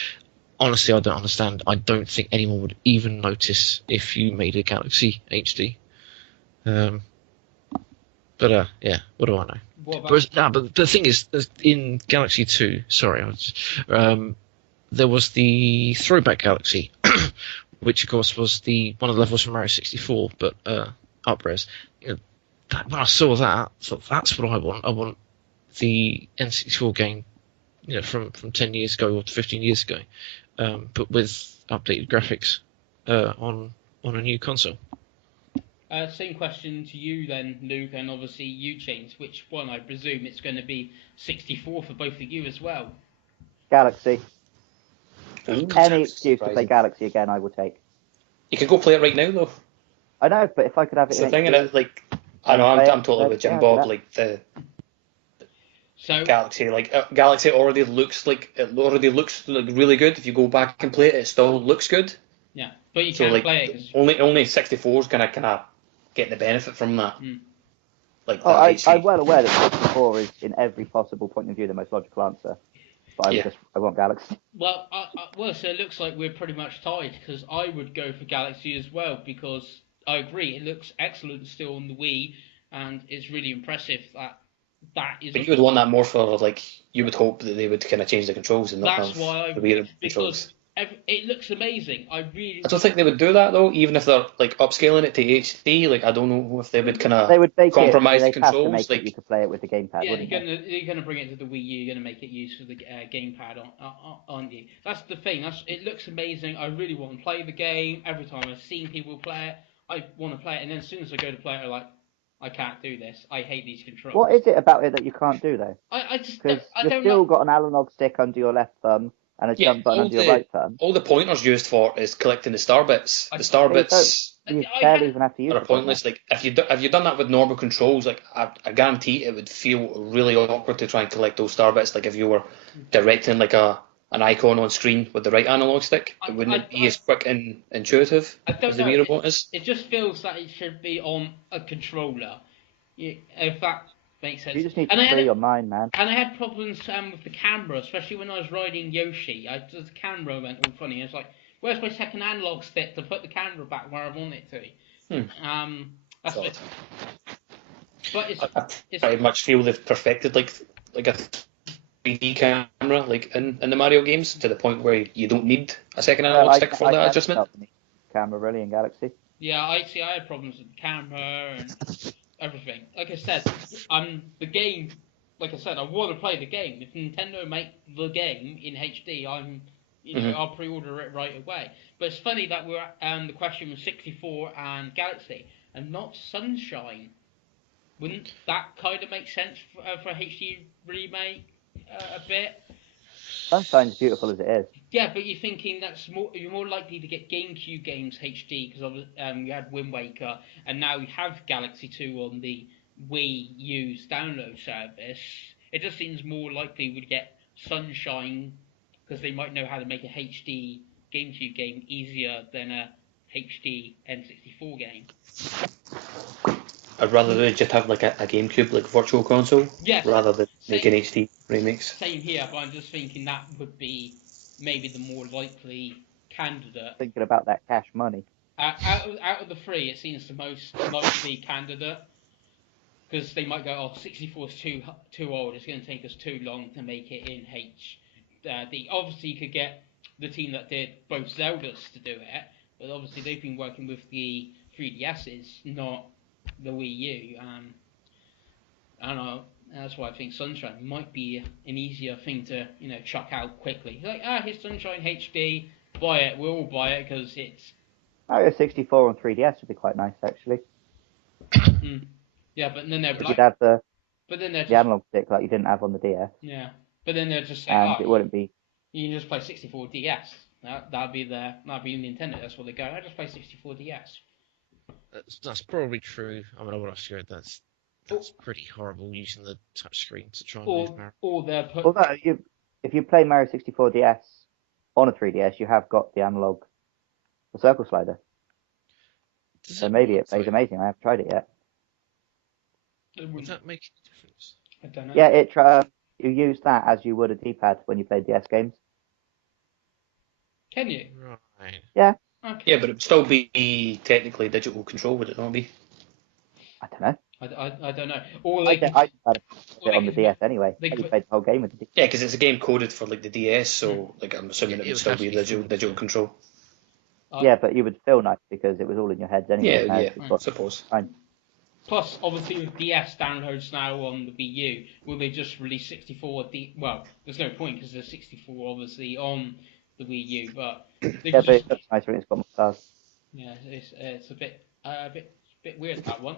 Honestly, I don't understand. I don't think anyone would even notice if you made a Galaxy HD. But what do I know? But the thing is, in Galaxy 2, there was the Throwback Galaxy, which of course was one of the levels from Mario 64, but up-res. When I saw that, I thought that's what I want. I want the N64 game, from 10 years ago or 15 years ago, but with updated graphics on a new console. Same question to you then, Luke, and obviously you changed. Which one? I presume it's going to be 64 for both of you as well. Galaxy. Ooh, Any excuse to play Galaxy again, I will take. You could go play it right now, though. I know, but if I could have it It's in the thing, HD, and like, I know, play I'm it, totally with yeah, Jim I'll do Bob. that. Like the So Galaxy, Galaxy already looks like really good. If you go back and play it, it still looks good. yeah, but you So can't like play it because only 64 is gonna get the benefit from that. Like Oh, that I'm HD. well aware that 64 is, in every possible point of view, the most logical answer. But Yeah. I want Galaxy. well, so it looks like we're pretty much tied because I would go for Galaxy as well because I agree it looks excellent still on the Wii and it's really impressive that is. But you would want that more for like you would hope that they would kind of change the controls and not That's have why I the would Wii because controls. it looks amazing. I really. I don't think they would do that though, even if they're like upscaling it to HD. Like I don't know if they would kind They of would make it. compromise the They'd have to controls. make it. You Like could play it with the gamepad, Yeah, wouldn't they? you're gonna bring it to the Wii U. You're gonna make it use for the gamepad, aren't you? That's the thing. It looks amazing. I really want to play the game. Every time I've seen people play it, I want to play it. And then as soon as I go to play it, I'm like, I can't do this. I hate these controls. What is it about it that you can't do though? I just Because I you've don't still like. got an analog stick under your left thumb and a yeah, jump button under your right thumb. all the pointers used for is collecting the star bits. The star bits You I barely had- even have to use are the pointless. Like if you done that with normal controls, like I guarantee it would feel really awkward to try and collect those star bits. Like if you were directing like an icon on screen with the right analog stick, it wouldn't be as quick and intuitive I don't as the know. Wii remote is. It just feels that it should be on a controller. If that makes sense. You just need And I to had free a- your mind, man. And I had problems with the camera, especially when I was riding Yoshi. The camera went all funny. I was like, where's my second analog stick to put the camera back where I want it to? That's So, it. But I pretty much feel they've perfected like a 3D camera like in the Mario games to the point where you don't need a second analog stick for that adjustment. Camera really in Galaxy. yeah, I had problems with the camera and everything. Like I said, the game. Like I said, I want to play the game. If Nintendo make the game in HD, I'll pre-order it right away. But it's funny that the question was 64 and Galaxy, and not Sunshine. Wouldn't that kind of make sense for a HD remake a bit? Sunshine's beautiful as it is. Yeah, but you're thinking you're more likely to get GameCube games HD because you had Wind Waker, and now you have Galaxy 2 on the Wii U's download service. It just seems more likely we'd get Sunshine because they might know how to make a HD GameCube game easier than a HD N64 game. I'd rather they just have like a GameCube like virtual console rather than making HD remakes. Same here, but I'm just thinking that would be maybe the more likely candidate. Thinking about that cash money. Out of the three, it seems the most likely candidate because they might go, 64 is too old. It's going to take us too long to make it in HD. Obviously, you could get the team that did both Zeldas to do it, but obviously they've been working with the 3DSs, not the Wii U. I don't know. That's why I think Sunshine might be an easier thing to chuck out quickly. Like, here's Sunshine HD. Buy it. We'll all buy it because it's. Mario 64 on 3DS would be quite nice, actually. Yeah, but then they're You'd have the just, analog stick like you didn't have on the DS. Yeah, but then they're just and it wouldn't be. You can just play 64 DS. That'd be Nintendo. That's what they go. I just play 64 DS. That's probably true. I mean, I would have that's pretty horrible using the touchscreen to try and move Mario. Although if you play Mario 64 DS on a 3DS, you have got the circle slider. So maybe it plays amazing. I haven't tried it yet. Would that make a difference? I don't know. Yeah, you use that as you would a D-pad when you play DS games. Can you? Right. Yeah. Okay. Yeah, but it would still be technically digital control, would it not be? I don't know. I don't know. I had it on the DS anyway. I played the whole game with the DS. Yeah, because it's a game coded for like the DS, so like I'm assuming it would still be digital control. Yeah, but you would feel nice because it was all in your heads anyway. Yeah, I suppose. Plus, obviously, with DS downloads now on the Wii U, will they just release 64? Well, there's no point because there's 64 obviously on the Wii U, but but it looks nice when it's got more stars. Yeah, it's a bit weird, that one.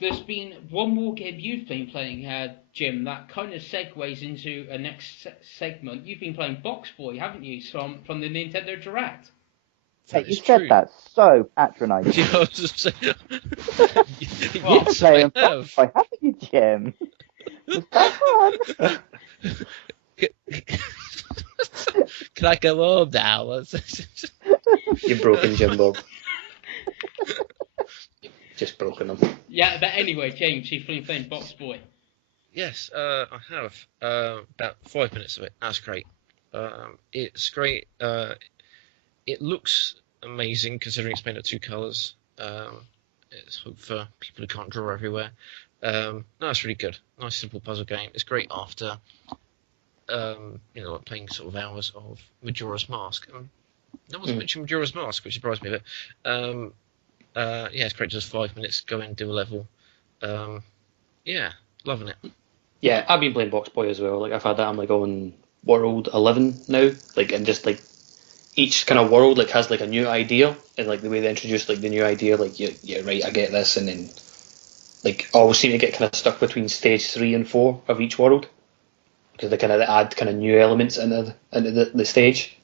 There's been one more game you've been playing, Jim, that kind of segues into a next segment. You've been playing Box Boy, haven't you, from the Nintendo Direct? That you is said true. that so patronising. Yeah, I was just saying. Well, Yes, I Playing have. Box Boy, haven't you, Jim? Was that fun? Can I go home now? You've broken Jim Bob. Just broken him. yeah, but anyway, James, you've been playing Box Boy. Yes, I have. About 5 minutes of it. That's great. It's great. It looks amazing considering it's made of 2 colours. It's hope for people who can't draw everywhere. No, it's really good. Nice simple puzzle game. It's great after like playing sort of hours of Majora's Mask. There wasn't much in Majora's Mask, which surprised me a bit. Yeah, it's great. Just 5 minutes, go in, do a level. Yeah, loving it. Yeah, I've been playing Box Boy as well. Like I've had that. I'm like on World 11 now. Like and just like each kind of world like has like a new idea, and like the way they introduce like the new idea, like yeah right, I get this, and then like I always seem to get kind of stuck between stage 3 and 4 of each world because they add kind of new elements into the stage.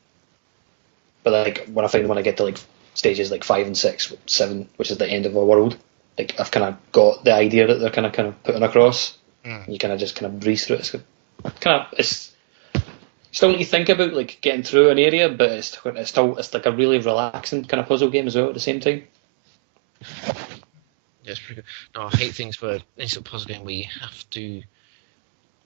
But like when I get to like stages like 5 and 6, 7, which is the end of a world, like I've kind of got the idea that they're kind of putting across. And you kind of just kind of breeze through it. It's still need to think about like getting through an area, but it's like a really relaxing kind of puzzle game as well at the same time. Yeah, it's pretty good. No, I hate things where any sort of puzzle game where you have to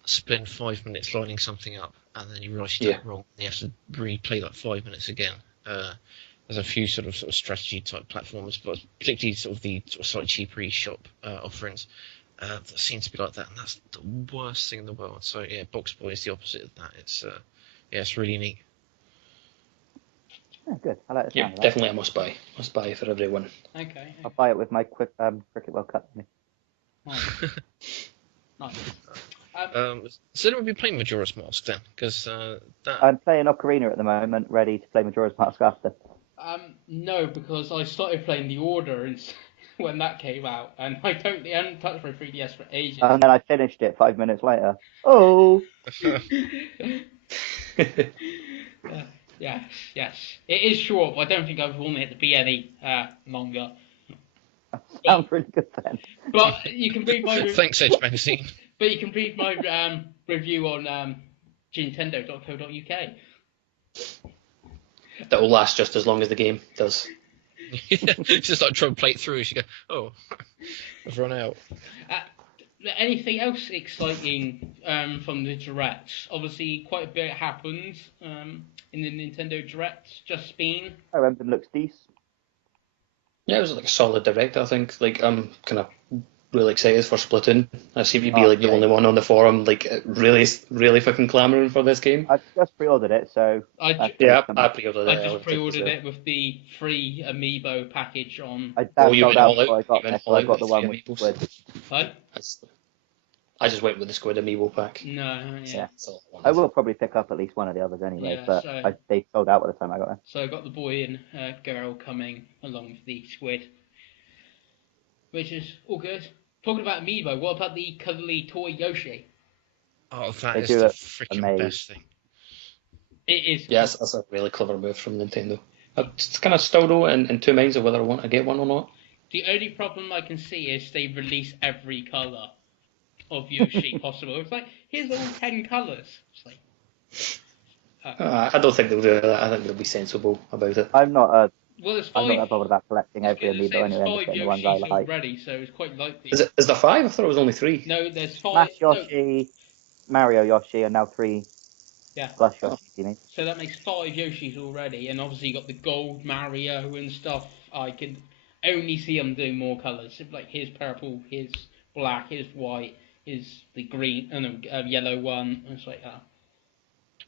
spend 5 minutes lining something up and then you realise you did it wrong and you have to replay like 5 minutes again. There's a few sort of strategy type platforms, but particularly sort of the slightly cheaper eShop offerings that seems to be like that, and that's the worst thing in the world. So yeah, Box Boy is the opposite of that. It's really neat. Oh, good. I like the Yeah, sound of that. definitely a must buy for everyone. Okay. I'll buy it with my quick Cricket World Cup money. Nice. So then we'll be playing Majora's Mask then, because I'm playing Ocarina at the moment, ready to play Majora's Mask after. No, because I started playing The Order and when that came out, and I hadn't touched my 3DS for ages. And then I finished it 5 minutes later. Oh! Yes. It is short, but I don't think I want it to be any longer. Sounds really good then. But you can read my thanks, Edge Magazine. But you can read my review on gnintendo.co.uk. That will last just as long as the game does. Just like trying to play it through, you go, oh, I've run out. Anything else exciting from the Directs? Obviously, quite a bit happened in the Nintendo Direct just been. Oh, everything looks decent. Yeah, it was like a solid direct, I think. Like I'm kind of really excited for Splatoon. I seem to be like the only one on the forum like really fucking clamouring for this game. I've just pre-ordered it, so I pre-ordered it. I just pre-ordered it with the free amiibo package on. I you sold went out all before out. I got You went it, so all I out got the with one three with amiibos. squid. Huh? I just went with the squid amiibo pack. No, yeah. That's all I I wanted. will probably pick up at least one of the others anyway, Yeah, but so- they sold out by the time I got it. So I got the boy and girl coming along with the squid, which is all good. Talking about amiibo, what about the cuddly toy Yoshi? Oh, that They is do the it freaking amazing. best thing. It is. Yes, that's a really clever move from Nintendo. I'm just kind of still though in two minds of whether I want to get one or not. The only problem I can see is they release every colour of Yoshi possible. It's like, here's all 10 colours. It's like, I don't think they'll do that. I think they'll be sensible about it. I'm not well, there's I'm five. not that bothered about collecting every There's amiibo anyway. I'm just five getting the ones I Yoshis like. already, so it's quite likely. Is there 5? I thought it was only 3. No, there's 5. Smash Yoshi, Mario Yoshi, and now 3 Yeah. plus Yoshi. You mean? So that makes 5 Yoshis already, and obviously you got the gold Mario and stuff. I can only see them doing more colours. Like here's purple, here's black, here's white, here's the green, yellow one. And it's like,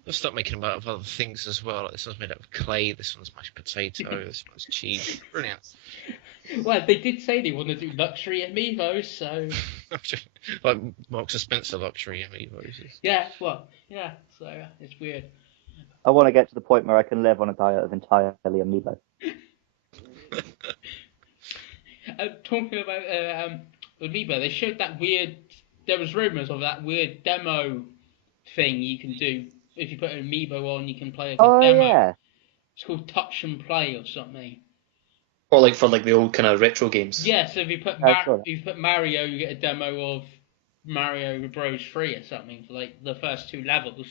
They'll start making them out of other things as well. Like this one's made out of clay, this one's mashed potato, this one's cheese. Brilliant. Well, they did say they want to do luxury amiibos, so Like Marks and Spencer luxury amiibos. yeah, so it's weird. I want to get to the point where I can live on a diet of entirely amiibo. Talking about amiibo, they showed that weird. There was rumours of that weird demo thing you can do if you put an amiibo on. You can play a demo. Yeah. It's called Touch and Play or something. Or like for like the old kind of retro games. Yeah, so if you put I saw that. if you put Mario, you get a demo of Mario Bros. 3 or something for like the first 2 levels.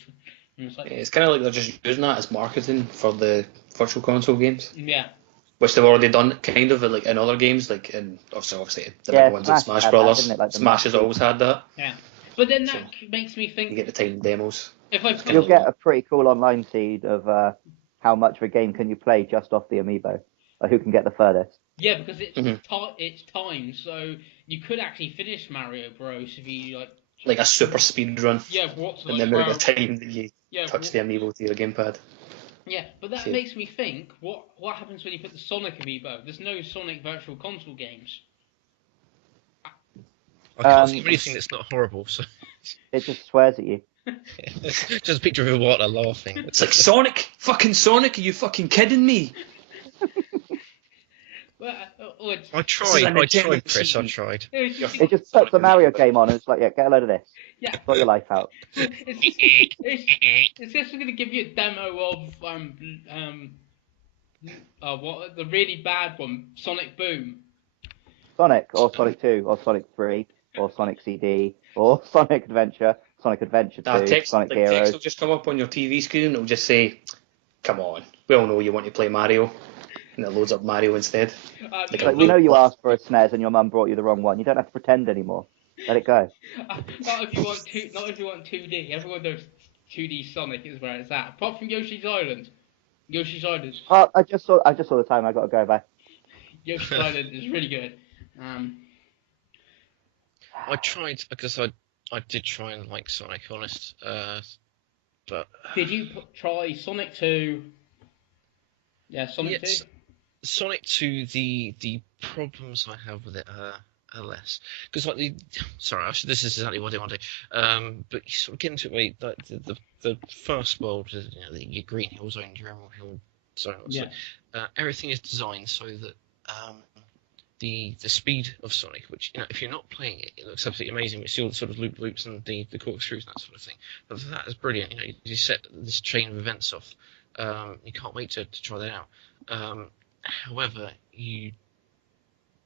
And it's like, It's kind of like they're just using that as marketing for the virtual console games, yeah, which they've already done kind of like in other games, like in obviously the Yeah, big ones in Smash Smash had that, Brothers. didn't it? Like the Smash has massive- always had that. yeah. But then So that makes me you think, get the timed demos. if I It's put, kinda You'll get a pretty cool online feed of how much of a game can you play just off the amiibo, like who can get the furthest. yeah, because Mhm. it's timed, so you could actually finish Mario Bros. If you Like a super speed run yeah, what's in like the amount well, of time that you yeah, touch the amiibo to your gamepad. yeah. But that So- makes me think, what happens when you put the Sonic amiibo? There's no Sonic Virtual Console games. I can't think Um, of anything that's not horrible. So It just swears at you. just a picture of Iwata laughing. It's like Sonic, fucking Sonic. Are you fucking kidding me? Well, it's, I This is tried, an agenda Chris. I machine. tried. it's just, It just puts the Mario game on and it's like, yeah, get a load of this. yeah. Sort your life out. It's just going to give you a demo of what the really bad one, Sonic Boom. Sonic, or Sonic 2, or Sonic 3, or Sonic CD, or Sonic Adventure 2, Text Sonic text Heroes. will just come up on your TV screen and it'll just say, "Come on, we all know you want to play Mario," and it loads up Mario instead. Like Like, we know you asked for a SNES and your mum brought you the wrong one. You don't have to pretend anymore. Let it go. Not if you want 2D. Everyone knows 2D Sonic is where it's at. Apart from Yoshi's Island. Yoshi's Island. I just saw the time. I got to go back. Yoshi's Island is really good. I tried because I did try and like Sonic, honest. But Did you try Sonic 2? Yeah, Sonic yes, 2? Sonic 2, the problems I have with it are less because like this is exactly what I want to do. But you sort of get into it where like the first world, your green hills own your emerald hill, Yeah. everything is designed so that the speed of Sonic, which if you're not playing it, it looks absolutely amazing. We see all the sort of loops and the corkscrews and that sort of thing. But that is brilliant. You set this chain of events off. You can't wait to try that out. However, you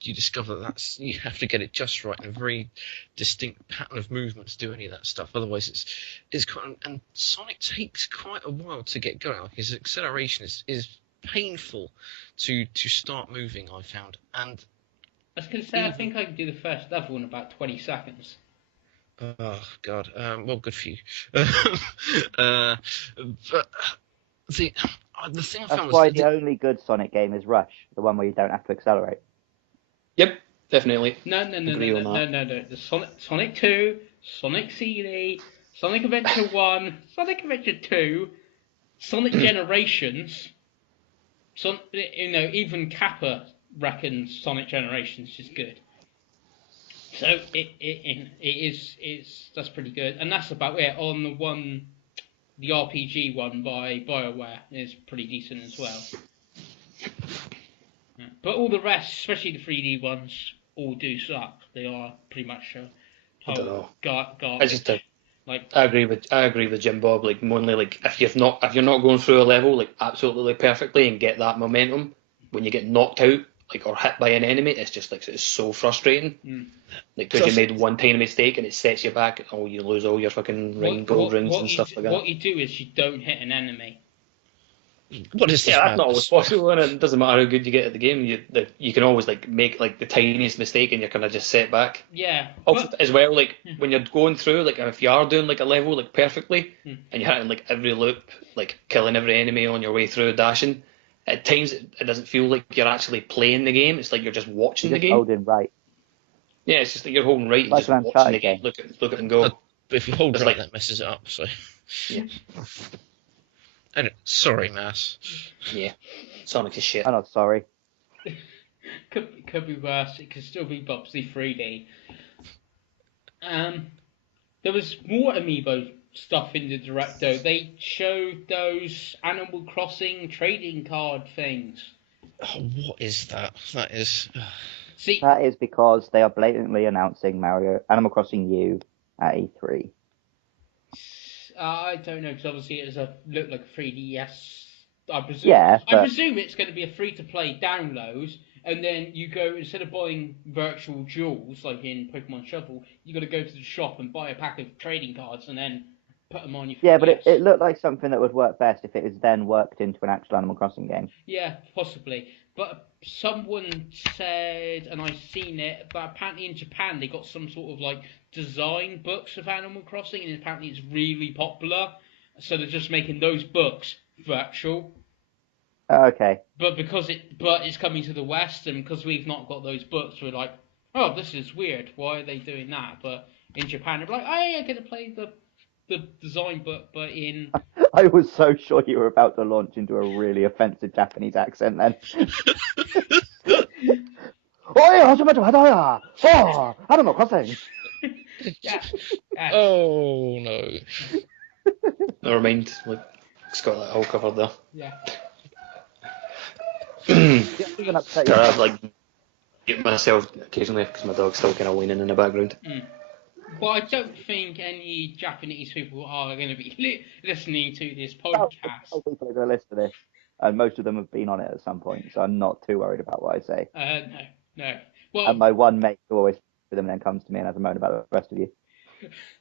discover that you have to get it just right and a very distinct pattern of movement to do any of that stuff. Otherwise, it's quite. And Sonic takes quite a while to get going. Like his acceleration is painful to start moving. I found, and I was going to say, I think I can do the first level in about 20 seconds. oh god, well, good for you. But the thing I That's found why was the only good Sonic game is Rush, the one where you don't have to accelerate. Yep, definitely. No. Agree on that. The Sonic 2, Sonic CD, Sonic Adventure 1, Sonic Adventure 2, Sonic Generations. Even Kappa reckons Sonic Generations is good. So that's pretty good, and that's about it. On the RPG one by BioWare is pretty decent as well. Yeah. But all the rest, especially the 3D ones, all do suck. They are pretty much I don't know. garbage. I agree with Jim Bob. Like mainly, like if you're not going through a level like absolutely perfectly and get that momentum, when you get knocked out like or hit by an enemy, it's just like it's so frustrating. Like because you made one tiny mistake and it sets you back. Oh, you lose all your fucking gold rings and stuff like that. What you do is you don't hit an enemy. what is this? Yeah, that's not madness? always possible, and it doesn't matter how good you get at the game. You can always like make like the tiniest mistake, and you're kind of just set back. Yeah. Also, as well, like when you're going through, like if you are doing like a level like perfectly, and you're hitting like every loop, like killing every enemy on your way through, dashing. At times, it doesn't feel like you're actually playing the game. It's like you're just watching the game. Holding right. Yeah, it's just like you're holding right and Like just an watching the Uncharted game. game. Look at and go. But if you hold It's right, like- that messes it up. So. Yeah. Sorry, Mass. Yeah, Sonic is shit. I'm not sorry. Could be worse. It could still be Bubsy 3D. There was more amiibo stuff in the direct though. They showed those Animal Crossing trading card things. Oh, what is that? That is. See, That is because they are blatantly announcing Animal Crossing U at E3. I don't know because obviously it looked like a 3DS I presume. Yeah, I but presume it's going to be a free-to-play download, and then you go instead of buying virtual jewels like in Pokemon Shuffle, you got to go to the shop and buy a pack of trading cards and then put them on your 3DS. yeah, but it looked like something that would work best if it was then worked into an actual Animal Crossing game. Yeah, possibly. But someone said, and I've seen it, that apparently in Japan they got some sort of like design books of Animal Crossing, and apparently it's really popular. So they're just making those books virtual. Okay. But it's coming to the West, and because we've not got those books, we're like, oh, this is weird. Why are they doing that? But in Japan, they're like, oh, yeah, I'm gonna play the design book, but in I was so sure you were about to launch into a really offensive Japanese accent then. Oh, Animal Crossing. yeah. Oh no. Never mind. Like, it's got that all covered there. Yeah. Even upset you. I like get myself occasionally because my dog's still kind of whining in the background. But I don't think any Japanese people are going to be listening to this podcast. People are going to listen to this, and most of them have been on it at some point, so I'm not too worried about what I say. No. Well, And my one mate who always with them and then comes to me and has a moan about the rest of you.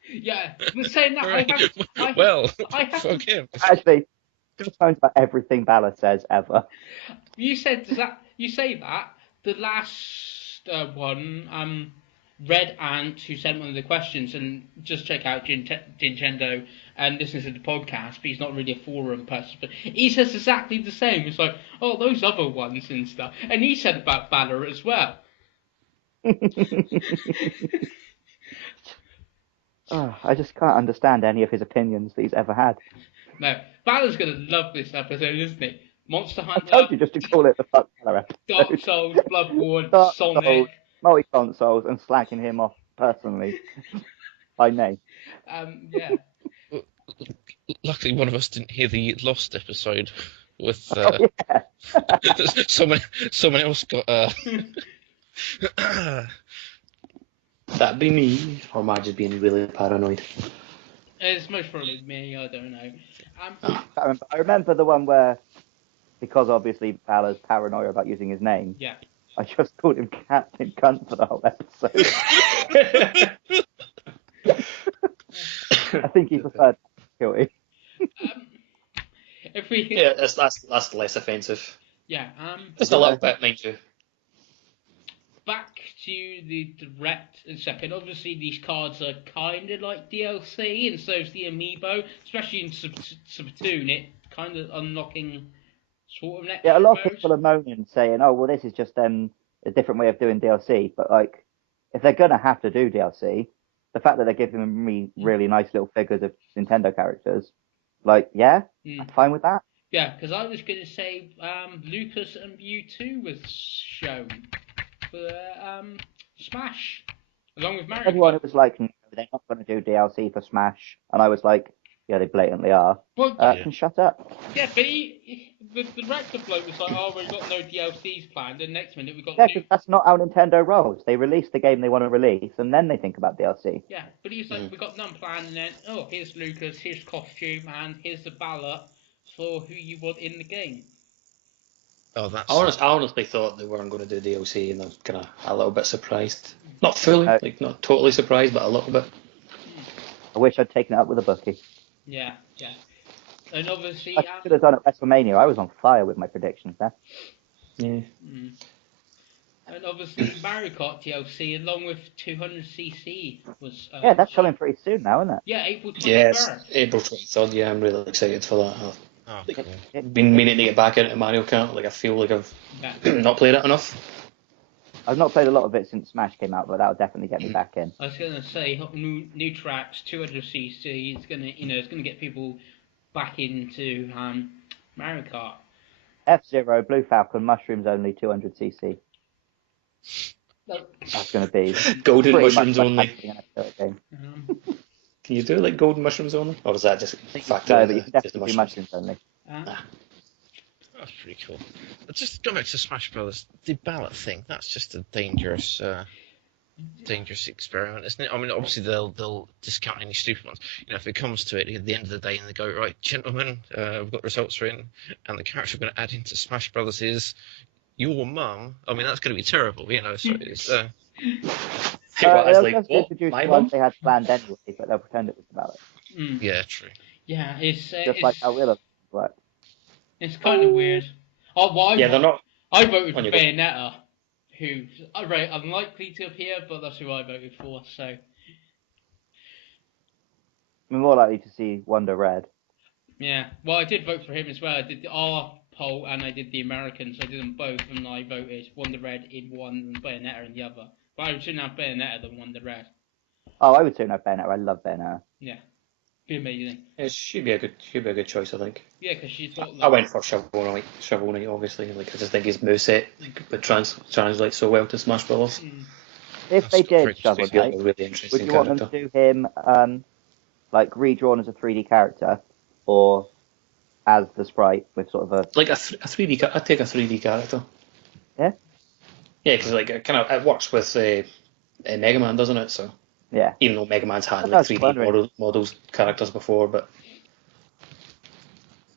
yeah. But saying that, I have fuck him. Actually, just moans about everything Bala says ever. You say that the last one, Red Ant, who sent one of the questions, and just check out Nintendo and listen to the podcast, but he's not really a forum person, but he says exactly the same. It's like, oh, those other ones and stuff, and he said about Valor as well. I just can't understand any of his opinions that he's ever had. No, Valor's gonna love this episode, isn't he? Monster I Hunter, told you just to call it the Fuck Bala episode. Dark Souls, Bloodborne, Dark Sonic. Souls, multi-consoles, and slagging him off personally by name. Yeah. Luckily, one of us didn't hear the Lost episode with Yeah. someone else got. That'd be me, or am I just being really paranoid? It's most probably me, I don't know. I remember the one where, because obviously Bala's paranoia about using his name, Yeah. I just called him Captain Cunt for the whole episode. I think he preferred guilty. If we Yeah, that's less offensive. yeah, Just a little bit, mind you. back to the direct in a second. Obviously, these cards are kind of like DLC, and so is the amiibo, especially in Splatoon. It kind of unlocking sort of next. Yeah, a lot of people are moaning, saying, "Oh, well, this is just a different way of doing DLC." But like, if they're gonna have to do DLC, the fact that they're giving me really nice little figures of Nintendo characters, like, yeah, I'm fine with that. Yeah, because I was going to say Lucas and Mewtwo was shown for Smash, along with Mario. Everyone was like, "No, they're not going to do DLC for Smash," and I was like, "Yeah, they blatantly are." Well, Can shut up. yeah, but the director bloke was like, "Oh, we've got no DLCs planned," and next minute we got Yeah, new. 'cause that's not how Nintendo rolls. They release the game they want to release, and then they think about DLC. Yeah, but he's like, we got none planned, and then here's Lucas, here's costume, and here's the ballot for who you want in the game. Oh, that's. I honestly thought they weren't going to do DLC, and I was kind of a little bit surprised. Not fully, not totally surprised, but a little bit. I wish I'd taken it up with a bookie. Yeah. And obviously, I should have done it at WrestleMania. I was on fire with my predictions there. Yeah. And obviously, Mario Kart DLC, along with 200cc, was. Yeah, that's coming pretty soon now, isn't it? Yeah, April 23rd. Yes, April 23rd. Yeah, I'm really excited for that. Oh, cool. I've been meaning to get back into Mario Kart. Like, I feel like I've not played it enough. I've not played a lot of it since Smash came out, but that'll definitely get me back in. I was gonna say new tracks, 200cc. It's gonna get people back into Mario Kart. F-Zero, Blue Falcon, Mushrooms only, 200cc. That's going to be Golden pretty mushrooms much only. like an episode game. Can you do like golden mushrooms only, or is that just factor No, in but you just can the definitely do mushrooms? Mushrooms only. That's pretty cool. Just going back to Smash Brothers, the ballot thing, that's just a dangerous dangerous experiment, isn't it? I mean, obviously they'll discount any stupid ones. You know, if it comes to it at the end of the day, and they go, right, gentlemen, we've got results in, and the character we're going to add into Smash Brothers is your mum. I mean, that's going to be terrible, you know. So it's What, as They'll like, just what? introduce My the ones mum? they had planned anyway, but they'll pretend it was about it. Mm. yeah, true. Yeah, Just like how Willow worked. it's kind of weird. Oh, well, Yeah, they're not. I voted for On you go. Bayonetta, who's very unlikely to appear, but that's who I voted for. So We're more likely to see Wonder Red. yeah, well, I did vote for him as well. I did the R poll and I did the Americans. I did them both, and I voted Wonder Red in one and Bayonetta in the other. But I would sooner have Bayonetta than Wonder Red. Oh, I would soon have Bayonetta. I love Bayonetta. Yeah, be amazing. It should be a good choice, I think. Yeah, because she's got. I went for Shovel Knight. Shovel Knight, obviously. Like, I just think his moveset would translate so well to Smash Brothers. If they That's did great. Shovel He'd be like Knight, a really would interesting you want them character. to do him like redrawn as a 3D character, or as the sprite with sort of a Like a 3D. I'd take a 3D character. Yeah? Yeah, because like it works with Mega Man, doesn't it? So yeah? even though Mega Man's had I like was 3D wondering. models characters before, but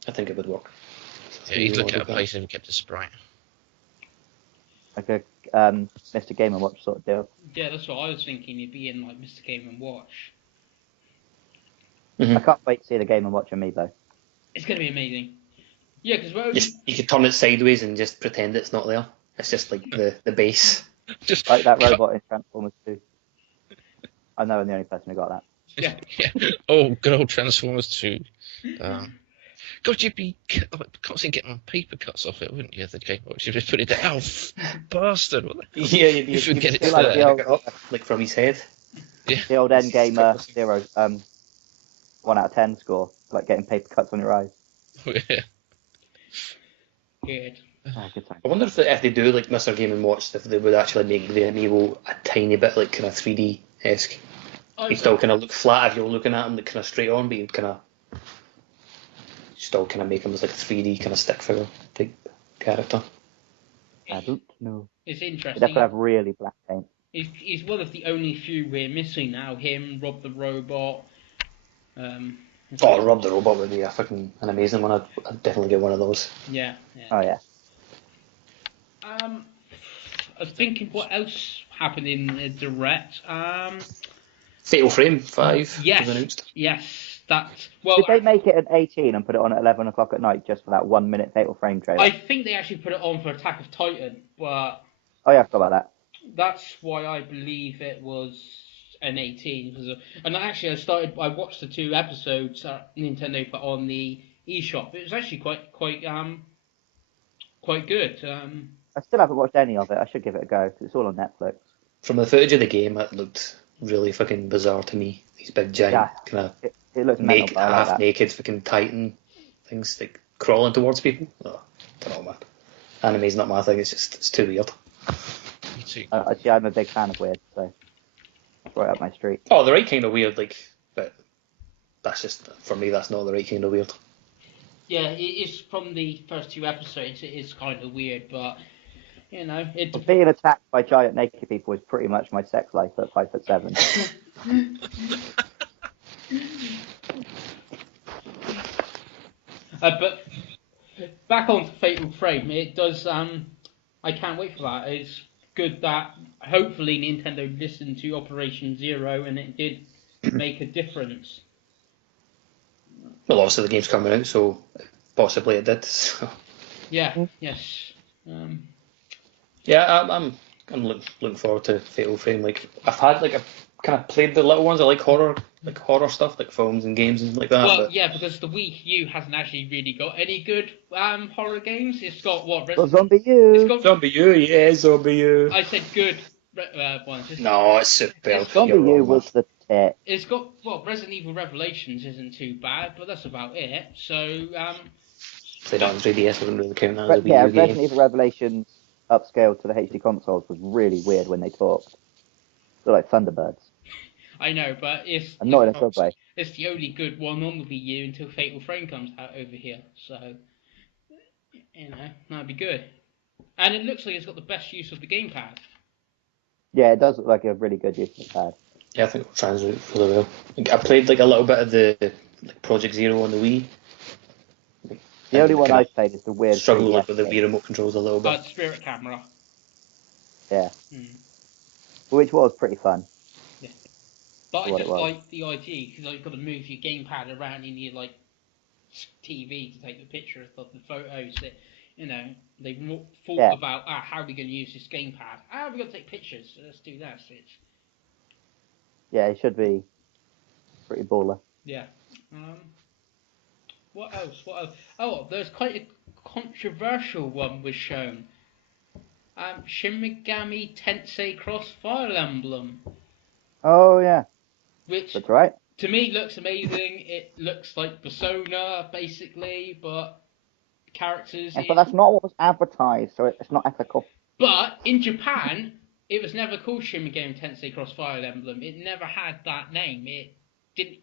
I think it would work. Yeah, you'd look at a model place and kept a sprite. Like a Mr. Game and Watch sort of deal. Yeah, that's what I was thinking. You'd be in like Mr. Game and Watch. I can't wait to see the Game and Watch amiibo. It's gonna be amazing. Yeah, because You could turn it sideways and just pretend it's not there. It's just like the base. Just Like that robot in Transformers 2. I know I'm the only person who got that. Yeah. yeah. Oh, good old Transformers 2. God, you'd be constantly getting paper cuts off it, wouldn't you? The game watch, you'd just put it down. Oh, bastard! What the hell? Yeah, You should get it feel like there. the old- Pick it up, like from his head. The old GNamer 0 1 out of 10 score, like getting paper cuts on your eyes. Yeah. Good. Good time. I wonder if they do like Mr. Game and Watch, if they would actually make the amiibo a tiny bit like kind of 3D esque. He'd still kind of look flat if you're looking at him, like kind of straight on, but you'd kind of still kind of make him as like a 3D kind of stick figure type character. I don't know. It's They interesting. definitely have really black paint. He's one of the only few we're missing now. Him, Rob the Robot. Rob the Robot would be an amazing one. I'd definitely get one of those. Yeah. Oh yeah. I was thinking what else happened in the direct. Fatal Frame 5 Yes. was announced. Yes. That's well. Did they make it an 18 and put it on at 11 o'clock at night just for that 1 minute Fatal Frame trailer? I think they actually put it on for Attack of Titan, but Oh yeah, I forgot about that. that's why I believe it was an 18. And actually, I watched the 2 episodes that Nintendo put on the eShop. It was actually quite good. I still haven't watched any of it. I should give it a go because it's all on Netflix. From the footage of the game, it looked really fucking bizarre to me. These big giant kind of It looks mental, but I like half that. naked fucking Titan things like crawling towards people. Oh, don't know, man. Anime's not my thing. It's too weird. Me too. See, I'm a big fan of weird, so it's right up my street. Oh, the right kind of weird, like, but that's just for me. That's not the right kind of weird. Yeah, it is from the first 2 episodes. It is kind of weird, but you know, it. But being attacked by giant naked people is pretty much my sex life at 5'7". But back on Fatal Frame, it does. I can't wait for that. It's good that hopefully Nintendo listened to Operation Zero and it did make a difference. Well, obviously the game's coming out, so possibly it did. So. Yeah. Yes. Yeah, I'm looking forward to Fatal Frame. Like I've kind of played the little ones. I like horror stuff, like films and games and like that. Well, but yeah, because the Wii U hasn't actually really got any good horror games. It's got what? Well, Zombie U. It's got. Zombie U, yeah, Zombie U. I said good ones. No, it's superb. Zombie You're U wrong, was the tit. It's got Resident Evil Revelations isn't too bad, but that's about it. So Played on 3DS, wouldn't really count that as a Wii Yeah, U game. Resident Evil Revelations upscaled to the HD consoles was really weird when they talked. They're like Thunderbirds. I know, but And not in a good way. it's the only good one on the Wii U until Fatal Frame comes out over here. So you know that'd be good. And it looks like it's got the best use of the gamepad. Yeah, it does look like a really good use of the pad. Yeah, I think it'll translate really well. I played like a little bit of the like Project Zero on the Wii, The only and one kind of I've played is the weird struggled like 3DS with the game. Wii remote controls a little bit. The Spirit Camera. Yeah, Mm. which was pretty fun. Yeah. But I What it just was. like the idea because like, you've got to move your gamepad around in your like TV to take the pictures of the photos that they've thought Yeah. about. How are we going to use this gamepad? We're going to take pictures. So let's do that. So it's Yeah, it should be pretty baller. yeah. What else? What else? Oh, there's quite a controversial one was shown. Shin Megami Tensei Cross Fire Emblem, Oh yeah, which that's right. to me looks amazing. It looks like Persona basically, but characters But that's not what was advertised, so it's not ethical. But in Japan, it was never called Shin Megami Tensei Cross Fire Emblem. It never had that name. It didn't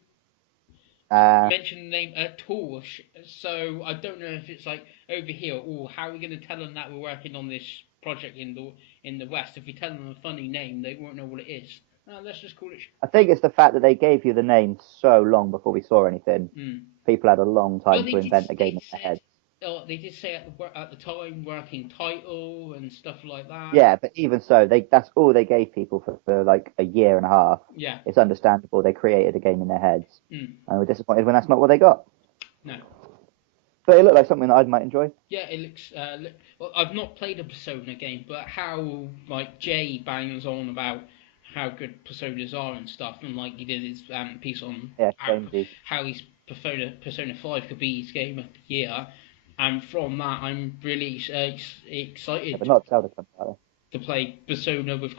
mention the name at all. So I don't know if it's like over here. Or how are we going to tell them that we're working on this project in the West? If we tell them a funny name, they won't know what it is. Let's just call it. I think it's the fact that they gave you the name so long before we saw anything. People had a long time to invent a game in their heads. They did say at the time working title and stuff like that. Yeah, but even so, that's all they gave people for like a year and a half. Yeah. It's understandable they created a game in their heads. And we're disappointed when that's not what they got. No. But it looked like something that I might enjoy. Yeah, it looks. Well, I've not played a Persona game, but how like Jay bangs on about how good Personas are and stuff, and like he did his piece on how his Persona 5 could be his game of the year, and from that I'm really excited But not Zelda to play Persona with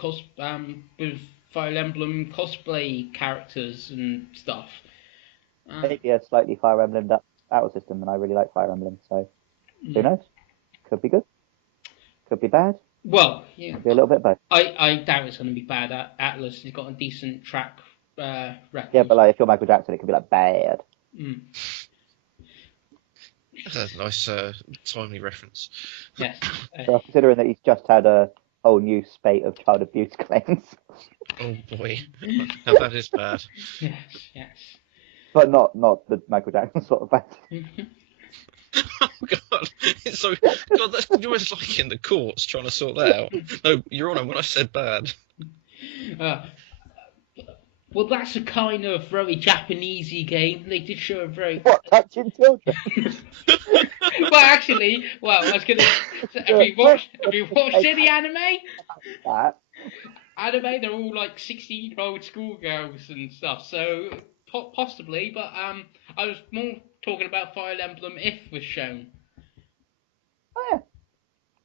with Fire Emblem cosplay characters and stuff. Maybe a slightly Fire Emblem battle system, and I really like Fire Emblem, so who knows? Could be good. Could be bad. Well, yeah. Could be a little bit bad. I doubt it's going to be bad. Atlas has got a decent track record. Yeah, but like if you're Michael Jackson, it could be like bad. That's a nice timely reference. Yes. So considering that he's just had a whole new spate of child abuse claims. Oh boy, now that is bad. Yes. But not the Michael Jackson sort of bad. Oh god, it's so god. That's you're almost like in the courts trying to sort that out. No, Your Honour, when I said bad. Well, that's a kind of very Japanesey game. They did show a very touching children. Well, actually, I was gonna. Have you watched any anime? Anime, they're all like 16-year-old schoolgirls and stuff. So possibly, but I was more talking about Fire Emblem if was shown. Oh yeah.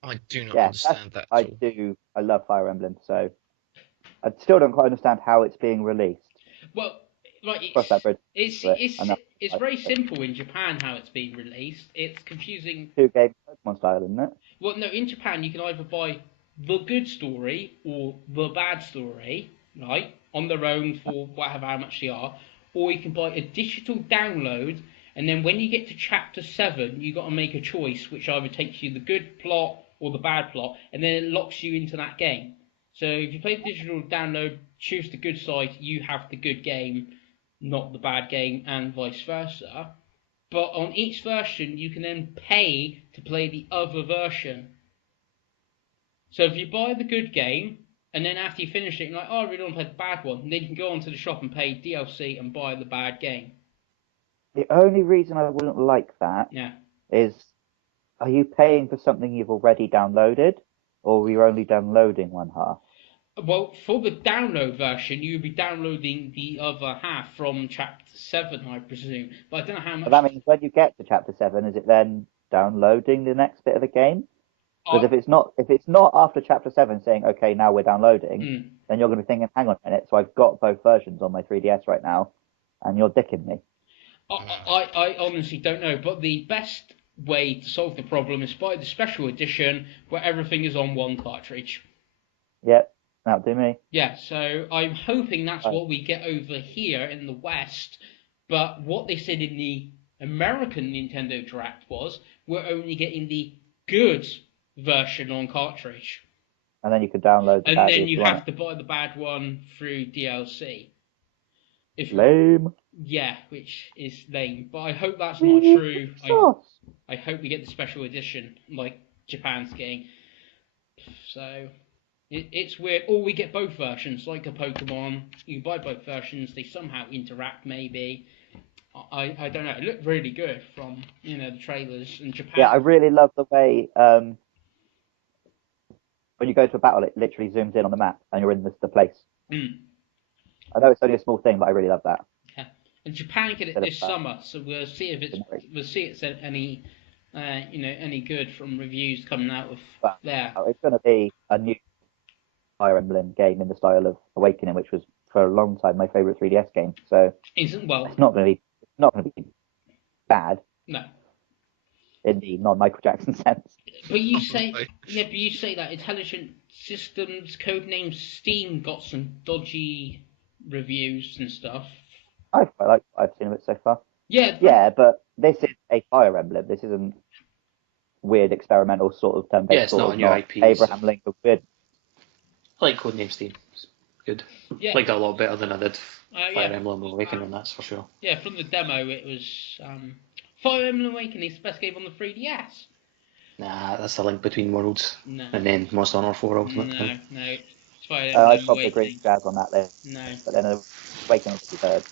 I do not understand that. I do. I love Fire Emblem, so I still don't quite understand how it's being released. Well, like it's very simple in Japan how it's being released. It's confusing. 2-game Pokemon style, isn't it? Well, no, in Japan you can either buy the good story or the bad story, right, on their own for whatever how much they are, or you can buy a digital download, and then when you get to chapter 7, you got to make a choice which either takes you the good plot or the bad plot, and then it locks you into that game. So if you play the digital download, choose the good side, you have the good game, not the bad game, and vice versa. But on each version, you can then pay to play the other version. So if you buy the good game, and then after you finish it, you're like, I really want to play the bad one, and then you can go onto the shop and pay DLC and buy the bad game. The only reason I wouldn't like that is, are you paying for something you've already downloaded, or are you only downloading one half? Well, for the download version, you'll be downloading the other half from chapter 7, I presume. But I don't know how much. But that means when you get to chapter 7, is it then downloading the next bit of the game? Because if it's not after chapter 7 saying, okay, now we're downloading, then you're going to be thinking, hang on a minute, so I've got both versions on my 3DS right now, and you're dicking me. I honestly don't know, but the best way to solve the problem is buy the special edition where everything is on one cartridge. Yep, that'll do me. Yeah, so I'm hoping that's what we get over here in the West, but what they said in the American Nintendo Direct was we're only getting the good version on cartridge. And then you could download the And bad then if you want have to buy the bad one through DLC. it. Lame. Yeah, which is lame. But I hope that's not true. Sauce. I hope we get the special edition like Japan's getting. So it's weird. Or we get both versions, like a Pokemon. You buy both versions. They somehow interact. Maybe. I don't know. It looked really good from the trailers in Japan. Yeah, I really love the way when you go to a battle, it literally zooms in on the map and you're in the place. Mm. I know it's only a small thing, but I really love that. Yeah. And Japan get it this summer, so we'll see if it's any any good from reviews coming out of there. It's going to be a new Fire Emblem game in the style of Awakening, which was for a long time my favorite 3DS game. So it's not going to be bad. No. In the non-Michael Jackson sense. But you say that Intelligent Systems, codename Steam, got some dodgy reviews and stuff. I quite like what I've seen of it so far. Yeah, but this is a Fire Emblem. This isn't weird experimental sort of turn-based. Yeah, it's not a new IP. Abraham Lincoln weird. I like codename Steam. It's good. Yeah. Liked it a lot better than I did Fire Emblem Awakening, that's for sure. Yeah, from the demo it was Fire Emblem Awakening is the best game on the 3DS. Nah, that's the link between worlds. No. And then Monster Hunter 4 Ultimate. No. It's Fire Emblem I probably agree Awakening. with Jazz on that list. No. But then Awakening was the third.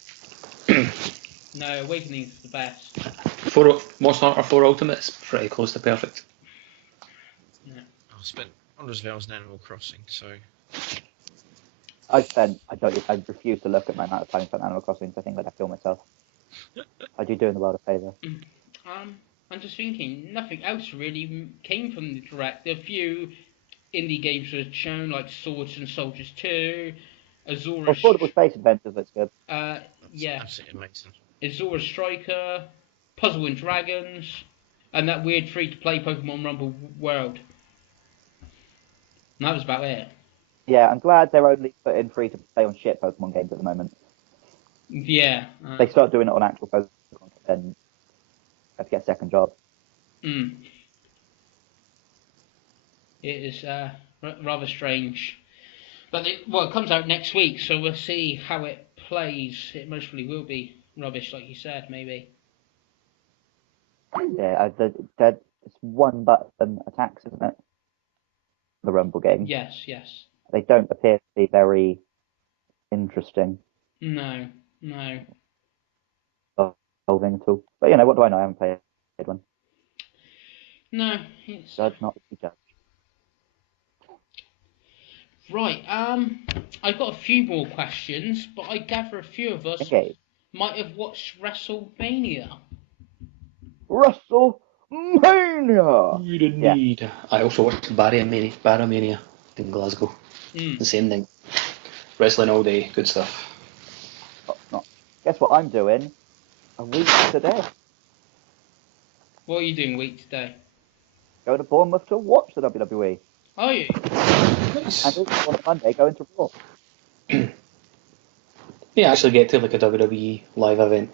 No, Awakening's the best. Monster Hunter 4 Ultimate is pretty close to perfect. Yeah. I've spent hundreds of hours in Animal Crossing, so... I refuse to look at my amount of time spent on Animal Crossing, so I think I'd have to kill myself. I do in the world a favour. I'm just thinking, nothing else really came from the Direct. A few indie games were shown, like Swords and Soldiers 2, Azura... Affordable Space Adventures looks good. Yeah. Absolutely amazing. Azura Striker, Puzzle and Dragons, and that weird free-to-play Pokemon Rumble World. And that was about it. Yeah, I'm glad they're only putting free-to-play on shit Pokemon games at the moment. Yeah. They start doing it on actual Pokemon, then have to get a second job. It is rather strange. But it comes out next week, so we'll see how it plays. It mostly will be rubbish, like you said, maybe. Yeah, it's one button attacks, isn't it? The Rumble game. Yes. They don't appear to be very interesting. No. Solving at all. But what do I know? I haven't played one. No. Judge not to be judged. Right, I've got a few more questions, but I gather a few of us might have watched WrestleMania. WrestleMania! You didn't need. I also watched Barramania in Glasgow. The same thing. Wrestling all day, good stuff. Guess what I'm doing? A week today. What are you doing week today? Going to Bournemouth to watch the WWE. Are you? And also on Monday going to Raw. Yeah, actually get to like a WWE live event.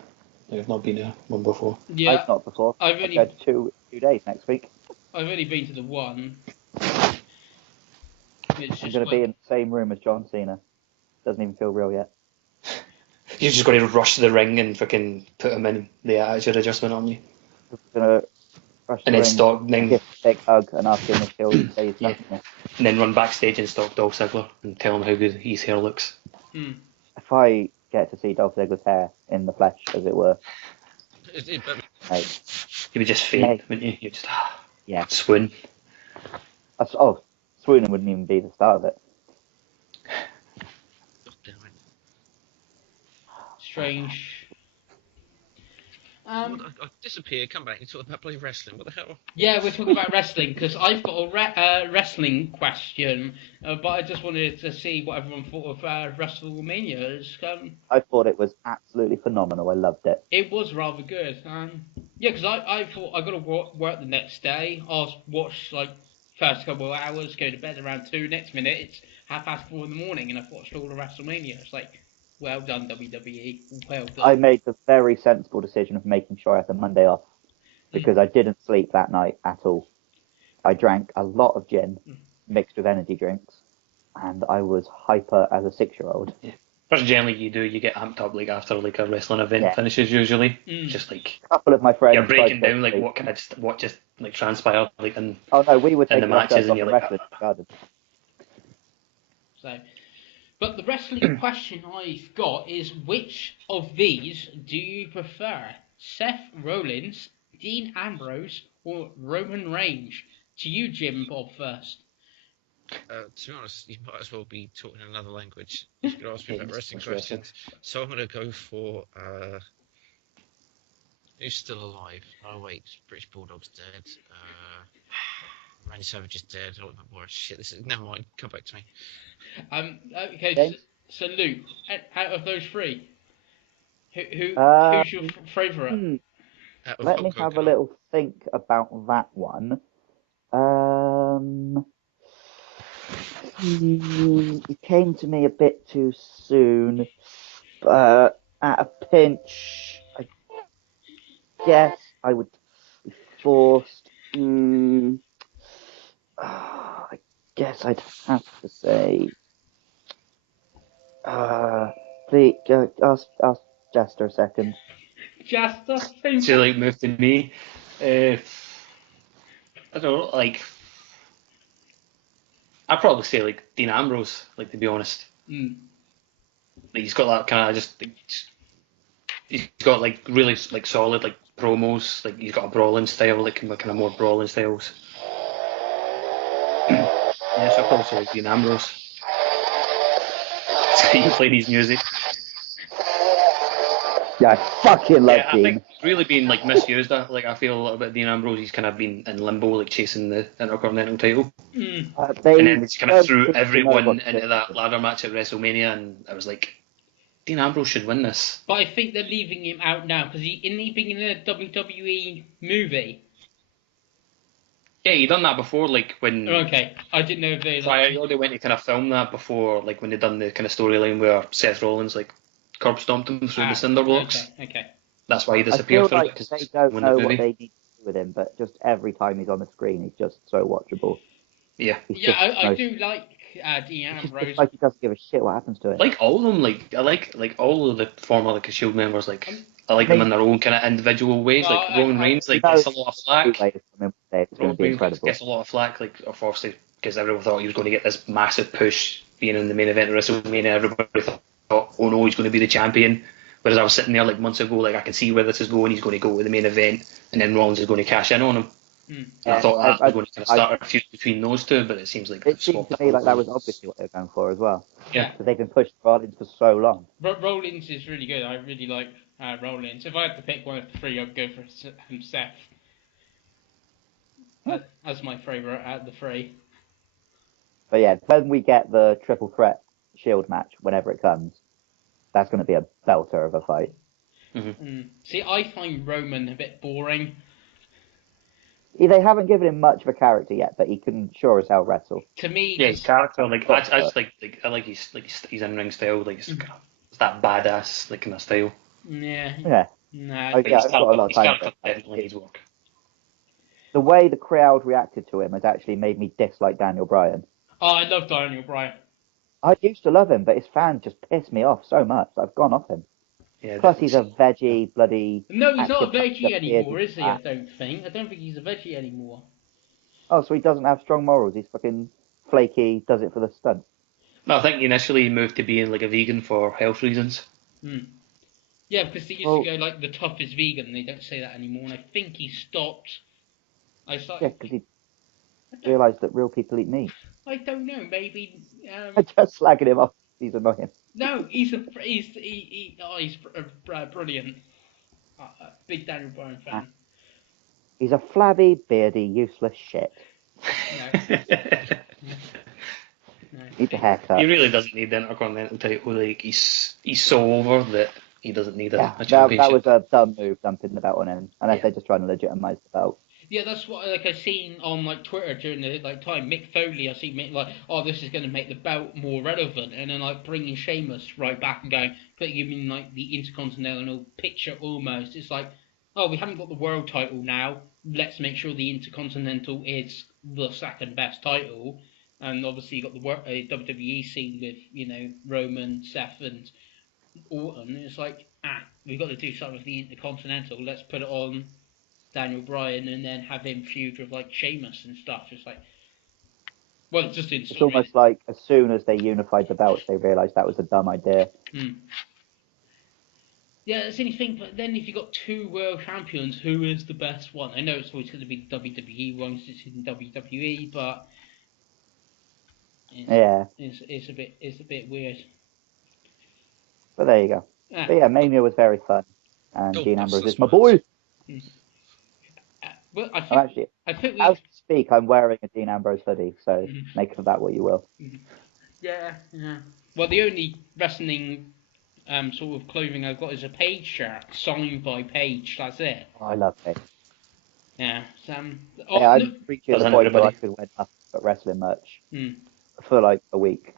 I've not been to one before. Yeah, I've not before. I've go to two days next week. I've only been to the one. I'm going to be in the same room as John Cena. Doesn't even feel real yet. You've just got to rush to the ring and fucking put him in the attitude adjustment on you. I'm going to rush and the then ring, give a big hug and ask him if he'll say his and then run backstage and stalk Dolph Ziggler and tell him how good his hair looks. If I get to see Dolph Ziggler's hair in the flesh, as it were, you would just faint, wouldn't you? You'd just swoon. Swooning wouldn't even be the start of it. Strange. I disappear, come back, you talk about bloody wrestling, what the hell? Yeah, we're talking about wrestling, because I've got a wrestling question, but I just wanted to see what everyone thought of WrestleMania. I thought it was absolutely phenomenal, I loved it. It was rather good. Yeah, because I thought I got to work the next day, I'll watch first couple of hours, go to bed around 2, next minute it's 4:30 in the morning, and I've watched all of WrestleMania. It's well done, WWE. Well done. I made the very sensible decision of making sure I had the Monday off because I didn't sleep that night at all. I drank a lot of gin mixed with energy drinks, and I was hyper as a 6-year-old. Yeah. First, generally you get amped up like after like a wrestling event Yeah. finishes usually. Just like A couple of my friends you're breaking tried to down like go what just like transpired like in Oh no, we were in the taking our matches shirts and off you're and like wrestling in the garden. So, but the wrestling question I've got is, which of these do you prefer? Seth Rollins, Dean Ambrose, or Roman Reigns? To you, Jim Bob, first. To be honest, you might as well be talking another language. You could ask me about wrestling questions. So I'm going to go for who's still alive? Oh wait, British Bulldog's dead. Randy Savage is dead. Oh boy, shit! This is never mind. Come back to me. Okay. So Luke, out of those three, who's your favourite? Let me have a little think about that one. It came to me a bit too soon, but at a pinch, I guess I would be forced. I guess I'd have to say. Please, ask Jester a second. Jester, so like move to me. I don't know, like I'd probably say like Dean Ambrose, like to be honest. Like, he's got that kind of just he's got like really like solid like promos, like he's got a brawling style, like kind of more brawling styles. Yeah, so I'd probably say like Dean Ambrose. You play his music. Yeah, I fucking love I Dean. think really being like misused. Like I feel a little bit Dean Ambrose. He's kind of been in limbo, like chasing the Intercontinental title, and then they just kind of threw everyone into that ladder match at WrestleMania, and I was like, Dean Ambrose should win this. But I think they're leaving him out now because isn't he being in a WWE movie? Yeah, he done that before, like when. Okay, I didn't know if they. So I already went to kind of film that before, like when they done the kind of storyline where Seth Rollins like curb stomped him through the cinder blocks. Okay. That's why he I disappeared feel for like it. they don't know what they need to do with him, but just every time he's on the screen, he's just so watchable. Yeah. I do like Dean Ambrose. It's like he doesn't give a shit what happens to him. Like all of them, like I like all of the former like Shield members. Like I like them in their own kind of individual ways. Like Roman Reigns, like gets a lot of flack. Roman Reigns gets a lot of flack, like obviously because everyone thought he was going to get this massive push being in the main event of WrestleMania. Everybody thought, oh no, he's going to be the champion. Whereas I was sitting there like months ago, like I can see where this is going. He's going to go to the main event, and then Rollins is going to cash in on him. And I thought that was going to kind of start a feud between those two, but it seems like it seemed to me like that was obviously what they were going for as well. Yeah, because they've been pushed Rollins for so long. Rollins is really good. I really like Rollins. If I had to pick one of the three, I'd go for Seth. That's my favourite out of the three. But yeah, when we get the triple threat Shield match, whenever it comes, that's going to be a belter of a fight. See, I find Roman a bit boring. They haven't given him much of a character yet, but he can sure as hell wrestle. To me, his character, like I just like I like his in-ring style, like it's that badass like kind of style. Yeah. No. His character definitely needs work. The way the crowd reacted to him has actually made me dislike Daniel Bryan. Oh, I love Daniel Bryan. I used to love him, but his fans just piss me off so much that I've gone off him. Yeah, plus, he's a veggie, bloody... No, he's not a veggie anymore, is he? I don't think he's a veggie anymore. Oh, so he doesn't have strong morals. He's fucking flaky, does it for the stunt. No, I think initially he moved to being like a vegan for health reasons. Yeah, because they used to go like the toughest vegan, and they don't say that anymore, and I think he stopped. Yeah, because he realised that real people eat meat. I don't know, maybe... I'm just slagging him off. He's annoying. No, he's brilliant. Big Daniel Bryan fan. He's a flabby, beardy, useless shit. No. Needs a haircut. He really doesn't need the Intercontinental title. Like he's so over that he doesn't need a championship. That was a dumb move, dumping the belt on him, unless they're just trying to legitimize the belt. Yeah, that's what I seen on Twitter during the time. Mick Foley, I see Mick this is going to make the belt more relevant, and then bringing Sheamus right back and putting him in the Intercontinental picture almost. It's like, oh, we haven't got the world title now. Let's make sure the Intercontinental is the second best title. and obviously you got the WWE scene with Roman, Seth, and Orton. It's like we've got to do something with the Intercontinental. Let's put it on Daniel Bryan and then have him feud with like Sheamus and stuff. It's like, well, it's just in It's story. almost like as soon as they unified the belts, they realised that was a dumb idea. Yeah, that's anything. But then if you got two world champions, who is the best one? I know it's always going to be the WWE one, because it's in WWE, but it's a bit weird. But there you go. Ah. But yeah, Mania was very fun, and Dean Ambrose is my smiles. boy. Well, I think as we speak, I'm wearing a Dean Ambrose hoodie, so make of that what you will. Yeah. Well, the only wrestling sort of clothing I've got is a Page shirt, signed by Page. That's it. Oh, I love it. Yeah. I'm reaching the point where I could wear nothing but wrestling merch for like a week.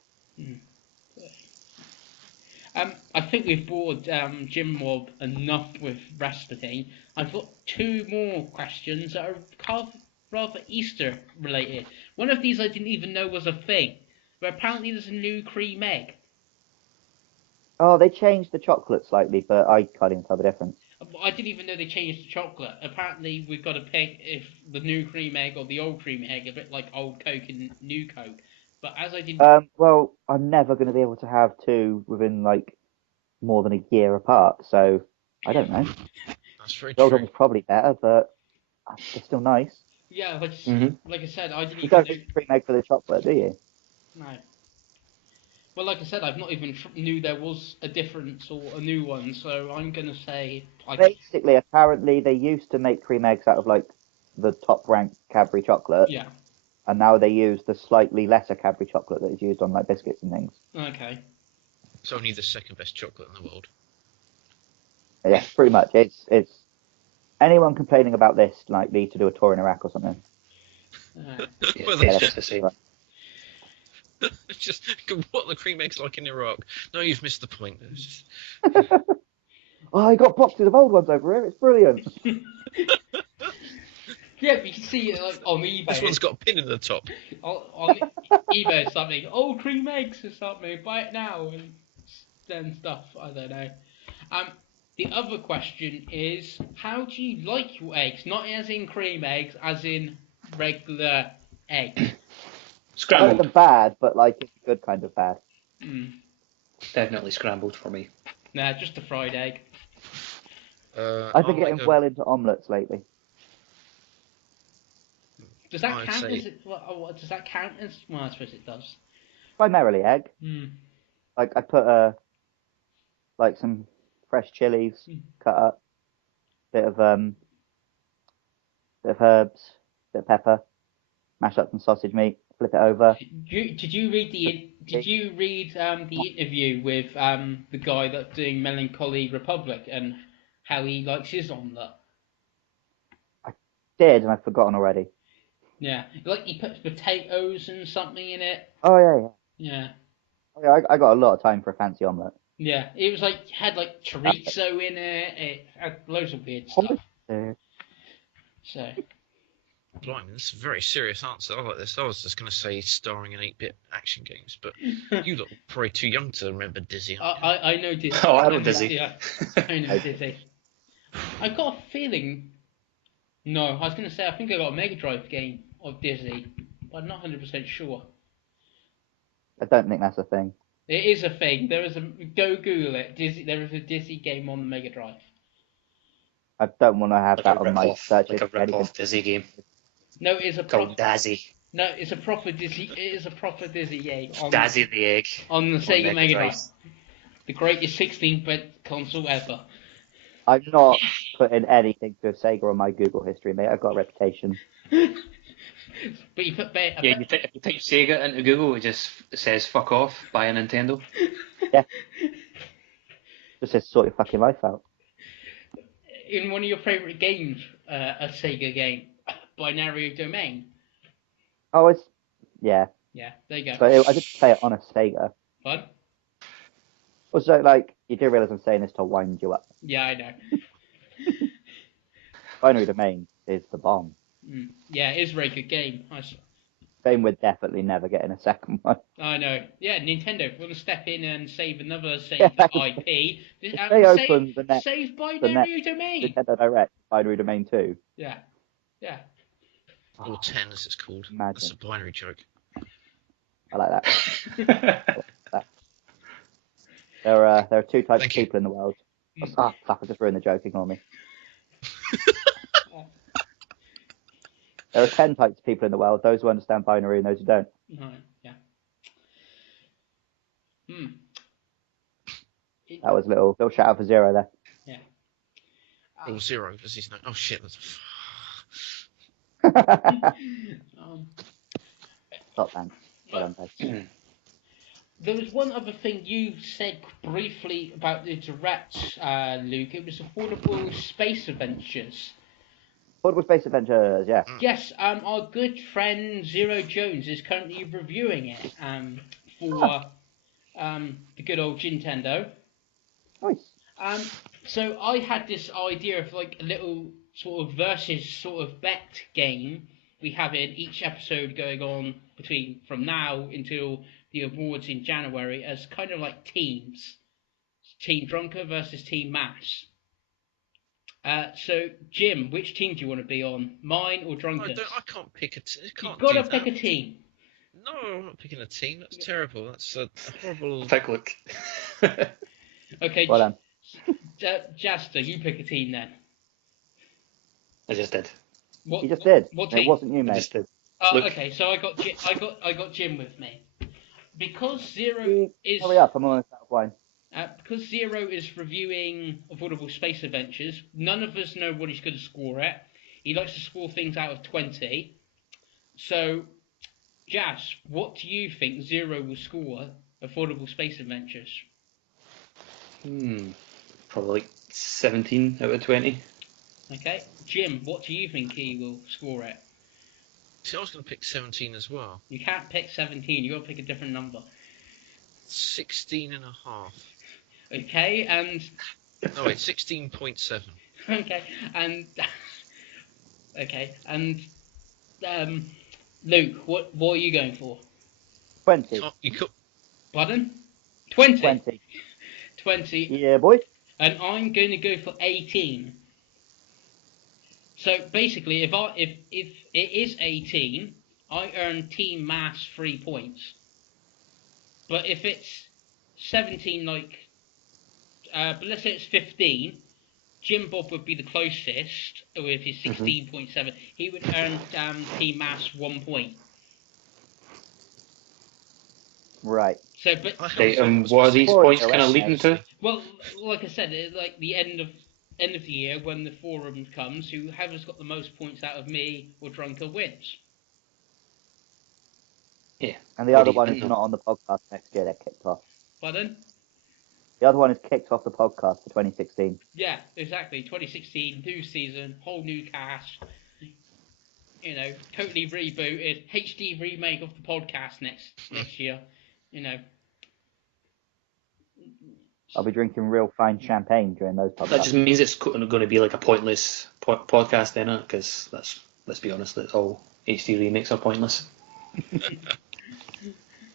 I think we've bored Jim Mob enough with wrestling. I've got two more questions that are rather Easter related. One of these I didn't even know was a thing, but apparently there's a new cream egg. Oh, they changed the chocolate slightly, but I can't even tell the difference. I didn't even know they changed the chocolate. Apparently we've got to pick if the new cream egg or the old cream egg, a bit like old Coke and new Coke. But as I didn't... well, I'm never going to be able to have two within like more than a year apart, so I don't know. That's very the old true. one was probably better, but they're still nice. Yeah, like I said, I didn't You even don't need cream egg for the chocolate, do you? No. Well, like I said, I've not even knew there was a difference or a new one, so I'm gonna say. Basically, apparently, they used to make cream eggs out of like the top-ranked Cadbury chocolate. Yeah. And now they use the slightly lesser Cadbury chocolate that is used on like biscuits and things. Okay. It's only the second best chocolate in the world. Yeah, pretty much. It's anyone complaining about this like need to do a tour in Iraq or something. It's just the same. It's just what the cream eggs like in Iraq. No, you've missed the point. I got boxes of old ones over here. It's brilliant. Yeah, but you can see it like on eBay. This one's got a pin in the top. On eBay or something. Old cream eggs or something. Buy it now and stuff. I don't know. The other question is, how do you like your eggs? Not as in cream eggs, as in regular eggs. Scrambled. I like them bad, but like it's a good kind of bad. Definitely scrambled for me. Nah, just a fried egg. I've been getting well into omelettes lately. Does that count as it? What does that count as? Well, I suppose it does. Primarily egg. Like I put like some fresh chilies cut up, bit of herbs, bit of pepper, mash up some sausage meat, flip it over. Did you read the interview with the guy that's doing Melancholy Republic and how he likes his omelette? I did, and I've forgotten already. Yeah, like he puts potatoes and something in it. Oh yeah. Yeah. Yeah, I got a lot of time for a fancy omelette. Yeah, it was like had like chorizo in it. It had loads of weird stuff. So. Blimey, this is a very serious answer. I like this. I was just going to say starring in 8-bit action games, but you look probably too young to remember Dizzy. I know Dizzy. Oh, I know Dizzy. Yeah, I know Dizzy. I got a feeling. No, I was going to say I think I got a Mega Drive game of Dizzy, but I'm not 100% sure. I don't think that's a thing. It is a thing. There is a go Google it. Dizzy. There is a Dizzy game on the Mega Drive. I don't want to have Like that on my search. Like a rip-off Dizzy game. No, it's a called Dazzy. No, it's a proper Dizzy. It is a proper Dizzy game. Dazzy the Egg. On the Sega Mega Drive. The greatest 16-bit console ever. I'm not putting anything to Sega on my Google history, mate. I've got a reputation. But you put if you type Sega into Google, it says "fuck off," buy a Nintendo. Yeah. Just says sort your fucking life out. In one of your favourite games, a Sega game, Binary Domain. Oh, it's yeah. Yeah, there you go. But I did play it on a Sega. Fun. Also, like, you do realise I'm saying this to wind you up. Yeah, I know. Binary Domain is the bomb. Yeah, it is a very good game. saying we're definitely never getting a second one. I know. Yeah, Nintendo want to step in and save another save Yeah. IP. If they open the next Save next binary domain. Nintendo Direct, Binary Domain 2. Yeah. Yeah. Or 10 as it's called. Imagine. That's a binary joke. I like that. There are two types Thank of you. people in the world. Oh, fuck, I just ruined the joke, ignore me. There are 10 types of people in the world, those who understand binary and those who don't. Right. Yeah. That was a little shout out for Zero there. Yeah. Or 0, does he know? Oh shit, that's Top thanks. Well done, guys. There was one other thing you said briefly about the Direct, Luke. It was Affordable Space Adventures. Affordable Space Adventures, yeah. Yes, our good friend Zero Jones is currently reviewing it for the good old Nintendo. Nice. So I had this idea of like a little sort of versus sort of bet game we have in each episode going on from now until the awards in January as kind of like teams. Team Drunker versus Team Mass. So Jim, which team do you want to be on? Mine or Drunker's? I can't pick a team. You've got to pick a team. No, I'm not picking a team. That's terrible. That's a horrible. Pick Luke. Okay. Well done. Jaster, you pick a team then. I just did. What, You just did. What It team? wasn't you, I mate. just did. Okay, so I got Jim with me. Because Zero is Hurry up, I'm almost out of wine. because Zero is reviewing Affordable Space Adventures, none of us know what he's going to score at. He likes to score things out of 20. So, Jazz, what do you think Zero will score Affordable Space Adventures? Probably like 17 out of 20. Okay. Jim, what do you think he will score it? See, I was going to pick 17 as well. You can't pick 17, you got to pick a different number. 16 and a half. Okay, and... No, wait, 16.7. Okay, and... Okay, and... Luke, what are you going for? 20. You could... Pardon? 20? 20. 20. Yeah, boy. And I'm going to go for 18. So basically, if it is 18, I earn Team Mass 3 points. But if it's 17, but let's say it's 15, Jim Bob would be the closest with his 16.7. He would earn Team Mass 1 point. Right. So, but what are these points kind of leading to? well, like I said, it's like the end of the year when the forum comes, whoever's got the most points out of me or Drunker wins. Yeah. And the other one is not on the podcast next year, they're kicked off. Pardon? The other one is kicked off the podcast for 2016. Yeah, exactly. 2016, new season, whole new cast. You know, totally rebooted, HD remake of the podcast next year. You know. I'll be drinking real fine champagne during those podcasts. That just means it's going to be like a pointless podcast then, because let's be honest, that all HD remakes are pointless.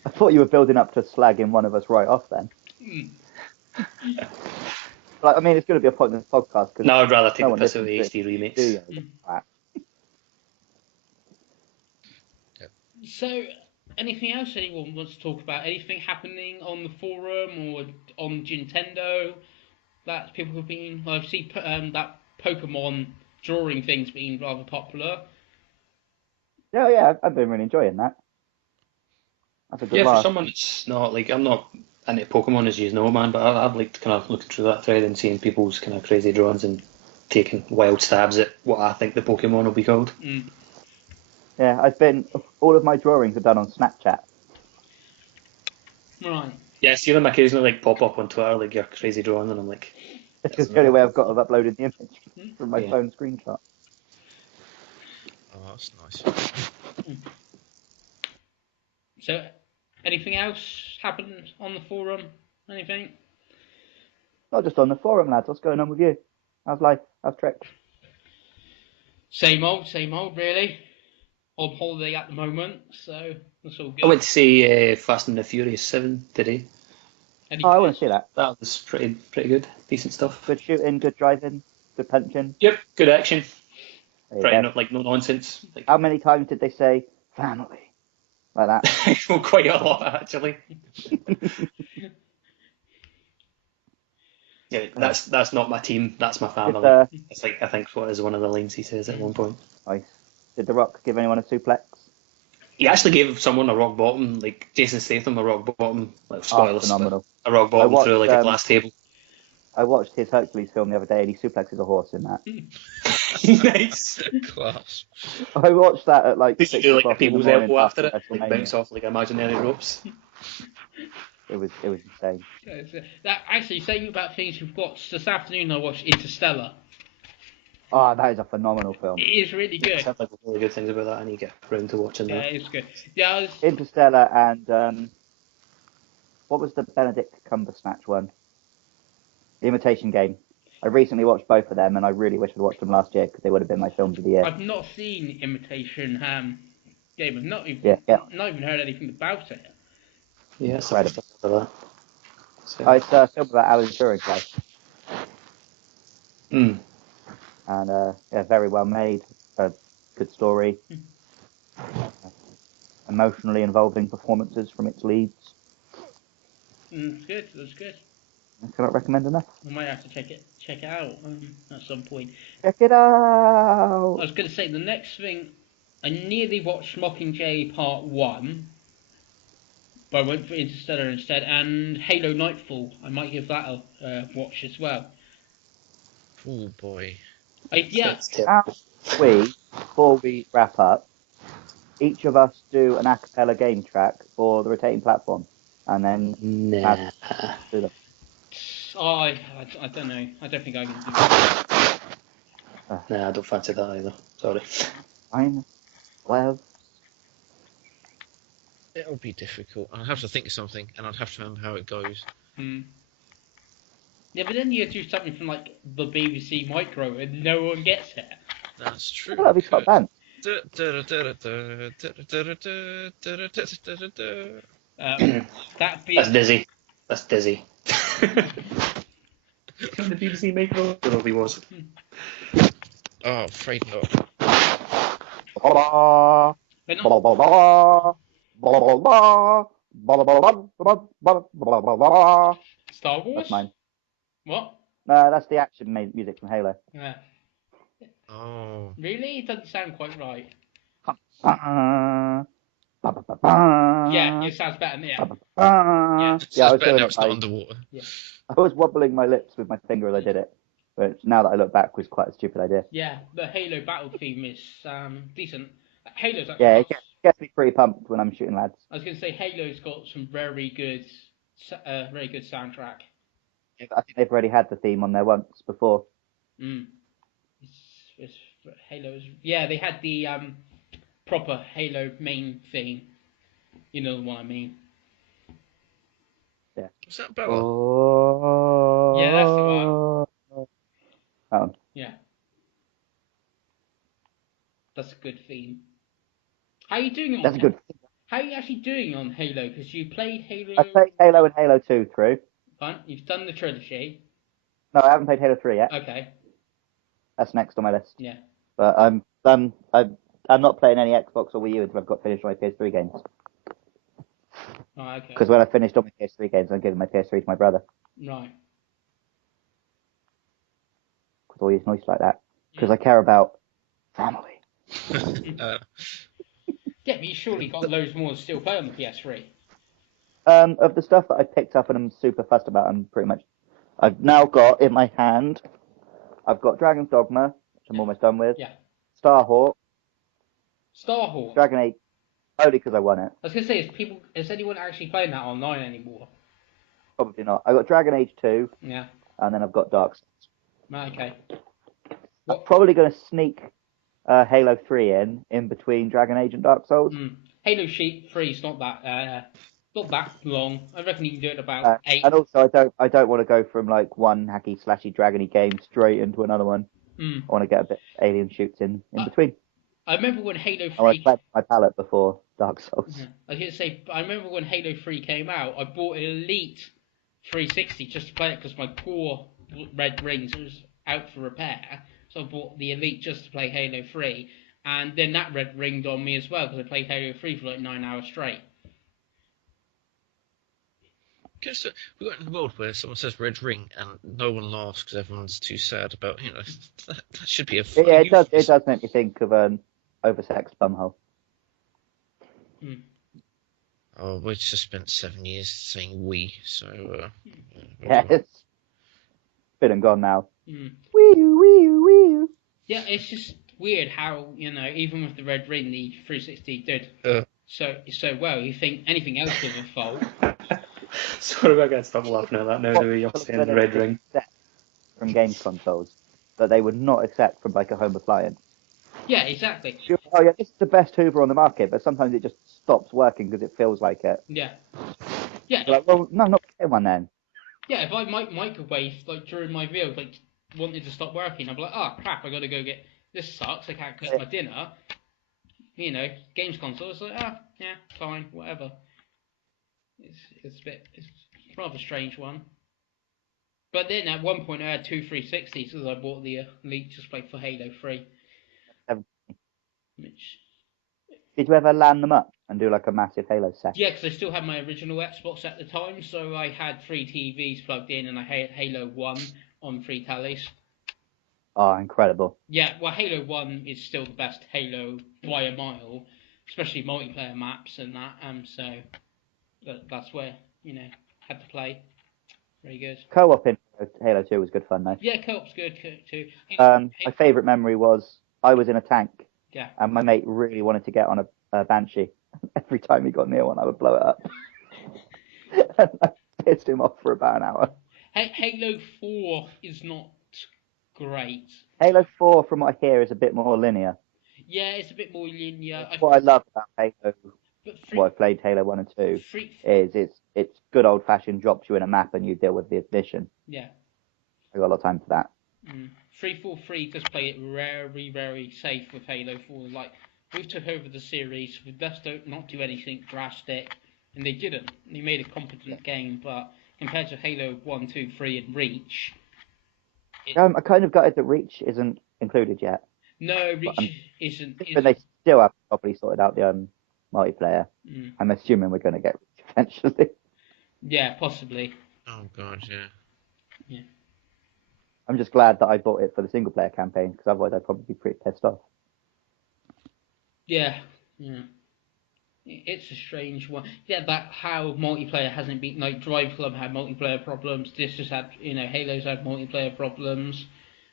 I thought you were building up to slagging one of us right off then. Like, I mean, it's going to be a pointless podcast. No, I'd rather take the piss out of the HD remakes. So, anything else anyone wants to talk about? Anything happening on the forum or on Nintendo that people have been... I've seen that Pokemon drawing thing's been rather popular. Yeah, I've been really enjoying that. That's a good laugh. For someone that's not, like, I'm not into Pokemon as you know, man, but I've liked kind of looking through that thread and seeing people's kind of crazy drawings and taking wild stabs at what I think the Pokemon will be called. Yeah, all of my drawings are done on Snapchat. Right. Yeah, I see them occasionally like pop up on Twitter, like your crazy drawing, and I'm like... It's the only way I've got of uploading the image from my phone screenshot. Oh, that's nice. So, anything else happened on the forum? Anything? Not just on the forum, lads. What's going on with you? How's life? How's Trek? Same old, really. on holiday at the moment, so that's all I good. went to see Fast and the Furious 7 today. Any Oh, I good? want to see that. That was pretty good. Decent stuff. Good shooting, good driving, good punching. Yep, good action. There you Pretty go. not like no nonsense. Like How many times did they say family like that? well, quite a lot actually. Yeah, that's not my team. That's my Did, family. It's like I think what is one of the lines he says at one point. nice. Did The Rock give anyone a suplex? He actually gave someone a rock bottom, like Jason Statham, a rock bottom. Like spoilers, but Phenomenal. a rock I bottom through watched, like a glass table. I watched his Hercules film the other day, and he suplexes a horse in that. Nice. Class. I watched that at like Did you 6 do like a o'clock in the people's morning elbow after after it? Like WrestleMania. bounce off like imaginary ropes. It was insane. That actually saying about things we've watched this afternoon. I watched Interstellar. Oh, that is a phenomenal film. It is really I good. have like really good things about that. I need to get around to watching Yeah, that. it's good. Yeah, I was, Interstellar and what was the Benedict Cumberbatch one? The Imitation Game. I recently watched both of them, and I really wish I'd watched them last year because they would have been my films of the year. I've not seen Imitation Game. I've not even Yeah. not even heard anything about it. Yeah, it's Incredible. for that. So, It's a film about Alan Turing's life, mm. and yeah, very well made, good story, emotionally involving performances from its leads. It's good. That's good. I cannot recommend enough. I might have to check it out at some point. Check it I out. was going to say the next thing. I nearly watched Mockingjay Part 1, but I went for Interstellar instead, and Halo Nightfall. I might give that a watch as well. Oh boy. Yeah. How we, before we wrap up, each of us do an a cappella game track for the rotating platform, and then Nah. do them. Oh, I don't know. I don't think I can do that. Nah, I don't fancy that either. Sorry. Fine. Well, It'll be difficult. I'll have to think of something, and I'll have to remember how it goes. Yeah, but then you do something from like the BBC Micro, and no one gets it. That's true. that'll be top band. That be That's dizzy. That's dizzy. From the BBC Micro. I don't know if he was. Oh, afraid not. but not, Star Wars. That's mine. What? No, that's the action music from Halo. Yeah. Oh. Really? It doesn't sound quite right. Yeah, Yeah, it sounds better than Yeah, It I sounds was better doing now it. it's not underwater. I was wobbling my lips with my finger as I did it, but now that I look back, it was quite a stupid idea. Yeah, the Halo battle theme is decent. Halo's actually Yeah, got, it gets me pretty pumped when I'm shooting lads. I was going to say Halo's got some very good soundtrack. I think they've already had the theme on there once before. It's Halo's. Yeah, they had the proper Halo main theme. You know what I mean? Yeah. Was that Bella? Oh. Yeah, that's the one. Oh. Yeah. That's a good theme. How are you doing on That's a good. How are you actually doing on Halo? Because you played Halo. I played Halo and Halo 2 through. Fine. You've done the trilogy. No, I haven't played Halo 3 yet. Okay. That's next on my list. Yeah. But I'm not playing any Xbox or Wii U until I've got finished my PS3 games. Oh, okay. Because when I finished all my PS3 games, I'm giving my PS3 to my brother. Right. Because all he's nice like that. Because I care about family. Yeah, but you surely got loads more to still play on the PS3. Of the stuff that I picked up and I'm super fussed about, I've now got in my hand, I've got Dragon's Dogma, which I'm almost done with. Yeah. Starhawk, Starhawk. Dragon Age, only because I won it. I was gonna say, is anyone actually playing that online anymore? Probably not. I got Dragon Age 2, Yeah. and then I've got Dark Souls. Okay. I'm probably going to sneak Halo 3 in between Dragon Age and Dark Souls. Halo Sheep 3 is not that long. I reckon you can do it in about 8. And also, I don't want to go from like one hacky slashy dragony game straight into another one. I want to get a bit alien shoots in between. I remember when Halo Oh, I 3. played my palette before Dark Souls. Yeah. I was going to say, I remember when Halo 3 came out, I bought an Elite 360 just to play it because my poor Red Rings was out for repair. So I bought the Elite just to play Halo 3. And then that Red ringed on me as well because I played Halo 3 for like 9 hours straight. Because we got in a world where someone says red ring and no one laughs because everyone's too sad about, that should be a funny Yeah, it does. It euphemism. does make me think of an oversexed bumhole. Oh, we just spent 7 years saying we, so Yeah, it's been and gone now. Mm. Wee. Yeah, it's just weird how, even with the Red Ring, the 360 did so well. You think anything else was a fault. Sorry, I can't stop laughing at that now, the way you're saying the Red Ring. From games consoles that they would not accept from like a home appliance. Yeah, exactly. Oh yeah, this is the best Hoover on the market, but sometimes it just stops working because it feels like it. Yeah. You're like, well, no, I'm not getting one then. Yeah, if I microwave like during my meal, like wanted to stop working, I'd be like, oh crap, I gotta go get this sucks. I can't cook my dinner. Games console. It's like, yeah, fine, whatever. It's a rather strange one. But then at one point I had two 360s because I bought the Elite just play for Halo 3. Which, Did you ever land them up and do like a massive Halo set? yeah, because I still had my original Xbox at the time, so I had three TVs plugged in and I had Halo 1 on three tallies. Oh, incredible. Yeah, well, Halo 1 is still the best Halo by a mile, especially multiplayer maps and that, so that's where, had to play. Very good. Co-op in Halo 2 was good fun though. Yeah, co-op's good too. My favourite memory was I was in a tank. Yeah. And my mate really wanted to get on a Banshee. Every time he got near one, I would blow it up. And I pissed him off for about an hour. Halo 4 is not great. Halo 4, from what I hear, is a bit more linear. Yeah, it's a bit more linear. What I love about Halo, what I played Halo 1 and 2, is it's good old-fashioned, drops you in a map and you deal with the mission. Yeah. I got a lot of time for that. 343 does play it very, very safe with Halo 4. Like, we took over the series, we best not do anything drastic, and they didn't. They made a competent game, but compared to Halo 1, 2, 3, and Reach... I kind of gutted that Reach isn't included yet. No, Reach isn't. But they still haven't properly sorted out the multiplayer. I'm assuming we're going to get Reach eventually. Yeah, possibly. Oh god, yeah. Yeah. I'm just glad that I bought it for the single player campaign, because otherwise I'd probably be pretty pissed off. Yeah. It's a strange one. Yeah, that how multiplayer hasn't been, like Drive Club had multiplayer problems. This just had, Halo's had multiplayer problems,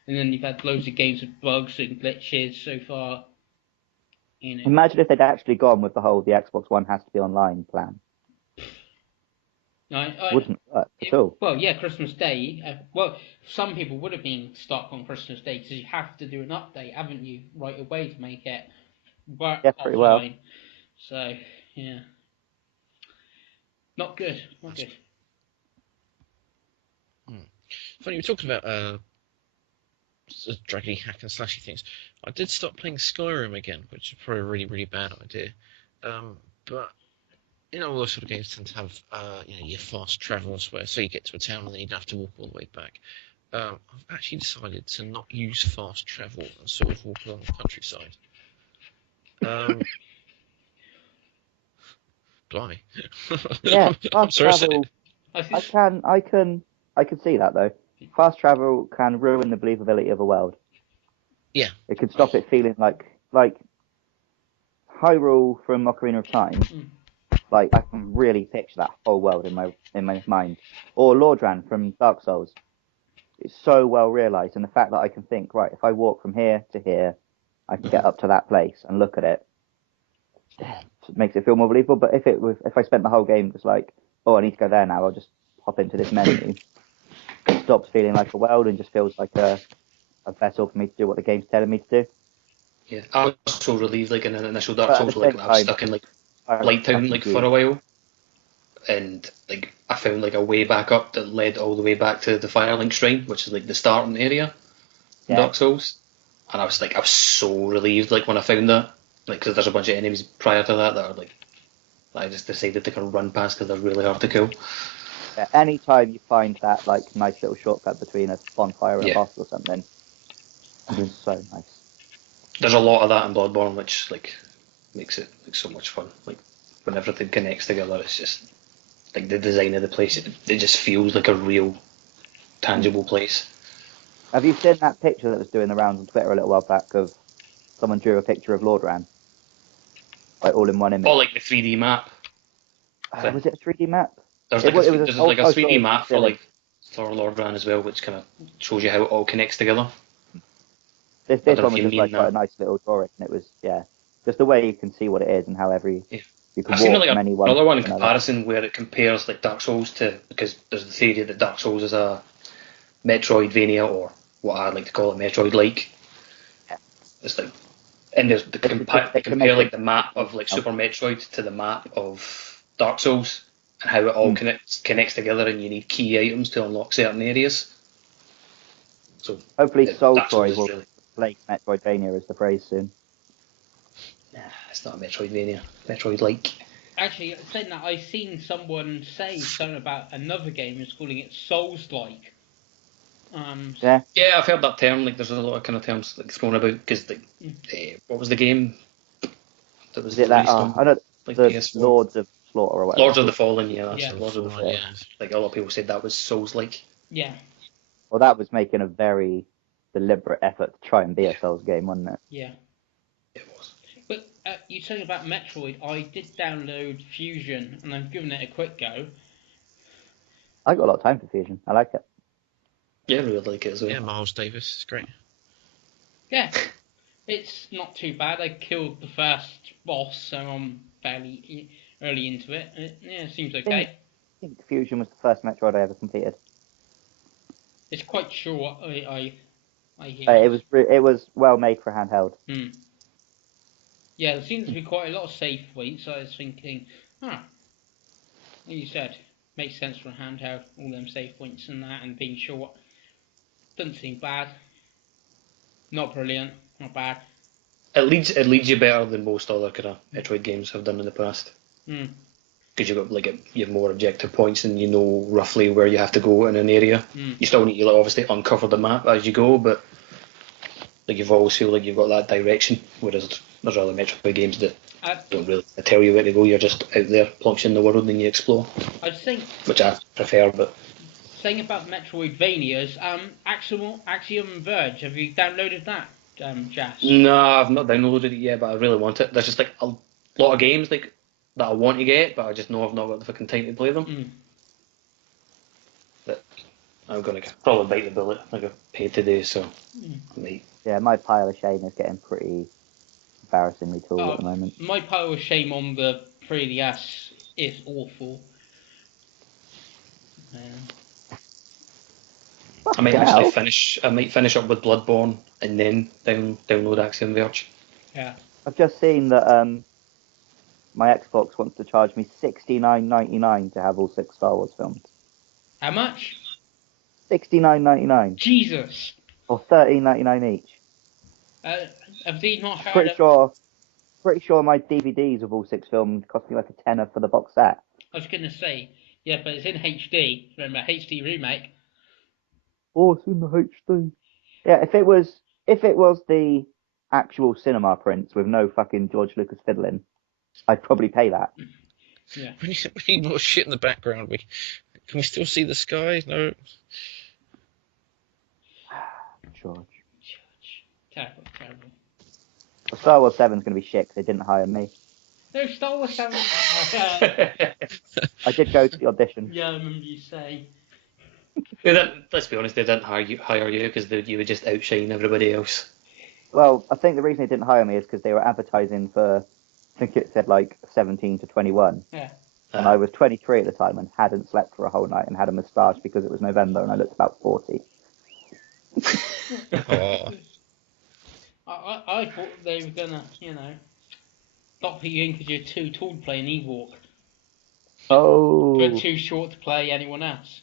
and then you've had loads of games with bugs and glitches so far. Imagine if they'd actually gone with the Xbox One has to be online plan. Wouldn't work at all. Well, yeah, Christmas Day. Some people would have been stuck on Christmas Day because you have to do an update, haven't you, right away to make it work pretty offline. well. So, yeah. Not good. Funny, we're talking about draggy hack and slashy things. I did stop playing Skyrim again, which is probably a really, really bad idea. But all those sort of games tend to have your fast travels where so you get to a town and then you don't have to walk all the way back. I've actually decided to not use fast travel and sort of walk along the countryside. Blimey. Yeah, I'm fast sorry, travel. I can see that though. Fast travel can ruin the believability of a world. Yeah. It can stop it feeling like Hyrule from Ocarina of Time. Like I can really picture that whole world in my mind. Or Lordran from Dark Souls. It's so well realised, and the fact that I can think, right, if I walk from here to here, I can get up to that place and look at it. It makes it feel more believable. But if I spent the whole game just like, oh, I need to go there now, I'll just hop into this menu. It stops feeling like a world and just feels like a vessel for me to do what the game's telling me to do. Yeah, I was so relieved, like in an initial Dark Souls, like I was stuck in like Light Town like for a while, and like I found like a way back up that led all the way back to the Firelink Shrine, which is like the starting area in Dark Souls. and I was so relieved like when I found that, like because there's a bunch of enemies prior to that are like I just decided to kind of run past because they're really hard to kill. Yeah, anytime you find that like nice little shortcut between a bonfire and a Yeah. boss or something, that's so nice. There's a lot of that in Bloodborne, which like makes it like so much fun. Like when everything connects together, it's just like the design of the place. It just feels like a real, tangible place. Have you seen that picture that was doing the rounds on Twitter a little while back of someone drew a picture of Lordran, like all in one image? Oh, like the 3D map. Was it a 3D map? There's It like was there's like a 3D sorry, map for silly. like Thor Lordran as well, which kind of shows you how it all connects together. This I don't know one if was you just like mean quite a that. nice little drawing, and it was just the way you can see what it is and how Yeah. you can I've seen walk like from any one another one in to another. comparison where it compares like Dark Souls to, because there's the theory that Dark Souls is a Metroidvania, or what I like to call it, Metroid-like. Yeah. It's like, and there's they They can compare make like it. the map of like Super Metroid to the map of Dark Souls, and how it all connects together, and you need key items to unlock certain areas. So Hopefully, Dark Souls Soulstroy is will really, replace Metroidvania as the phrase soon. nah, it's not a Metroidvania, Metroid-like. Actually, saying that, I've seen someone say something about another game is calling it Souls-like. Yeah, Yeah, I've heard that term. Like, there's a lot of kind of terms like thrown about because like, what was the game that was is it that? released on I know like the PS4? Lords of Slaughter or whatever. Lords of the Fallen. Yeah, that's Yeah. it. Lords of the Fallen, Fallen. yeah. Like a lot of people said that was Souls-like. Yeah, Well, that was making a very deliberate effort to try and be Yeah. a Souls game, wasn't it? yeah. It was. But you saying about Metroid, I did download Fusion and I've given it a quick go. I got a lot of time for Fusion. I like it. Yeah, I really like it as well. Yeah, Miles Davis, it's great. Yeah, it's not too bad. I killed the first boss, so I'm fairly early into it. Yeah, it seems okay. I think Fusion was the first Metroid I ever completed. It's quite short. I hear. It was well made for handheld. Yeah, there seems to be quite a lot of save points. So I was thinking, like you said, makes sense for a handheld. All them save points and that, and being short doesn't seem bad. Not brilliant, not bad. It leads you better than most other kind of Metroid games have done in the past. Because you've got you have more objective points and you know roughly where you have to go in an area. You still need to obviously uncover the map as you go, but like you've always feel like you've got that direction. Whereas there's other Metroid games that don't really tell you where to go. You're just out there plunging in the world and you explore. I think, which I prefer, but saying about Metroidvanias, Axiom Verge. Have you downloaded that, Jazz? no, I've not downloaded it yet, but I really want it. There's just like a lot of games like that I want to get, but I just know I've not got the fucking time to play them. But I'm gonna probably bite the bullet. I got paid today, so I might. Yeah, my pile of shame is getting pretty embarrassingly tall at the moment. My pile of shame on the 3DS is awful. I might actually finish. I might finish up with Bloodborne and then download Axiom Verge. Yeah. I've just seen that my Xbox wants to charge me $69.99 to have all 6 Star Wars films. How much? $69.99. Jesus. Or $13.99 each. Have these not heard Pretty sure my DVDs of all 6 films cost me like a tenner for the box set. I was going to say, yeah, but it's in HD. Remember, HD remake. Oh, it's in the HD. Yeah, if it was the actual cinema prints with no fucking George Lucas fiddling, I'd probably pay that. Yeah. We need more shit in the background. Can we still see the sky? No. George. Terrible. Well, Star Wars 7's going to be shit because they didn't hire me. No, Star Wars 7. I did go to the audition. Yeah, I remember you say. Let's be honest, they didn't hire you because you would just outshine everybody else. Well, I think the reason they didn't hire me is because they were advertising for, I think it said like 17 to 21. Yeah. And I was 23 at the time and hadn't slept for a whole night and had a moustache because it was November and I looked about 40. Oh. I thought they were gonna, not put you in because you're too tall to play an Ewok. Oh. But too short to play anyone else.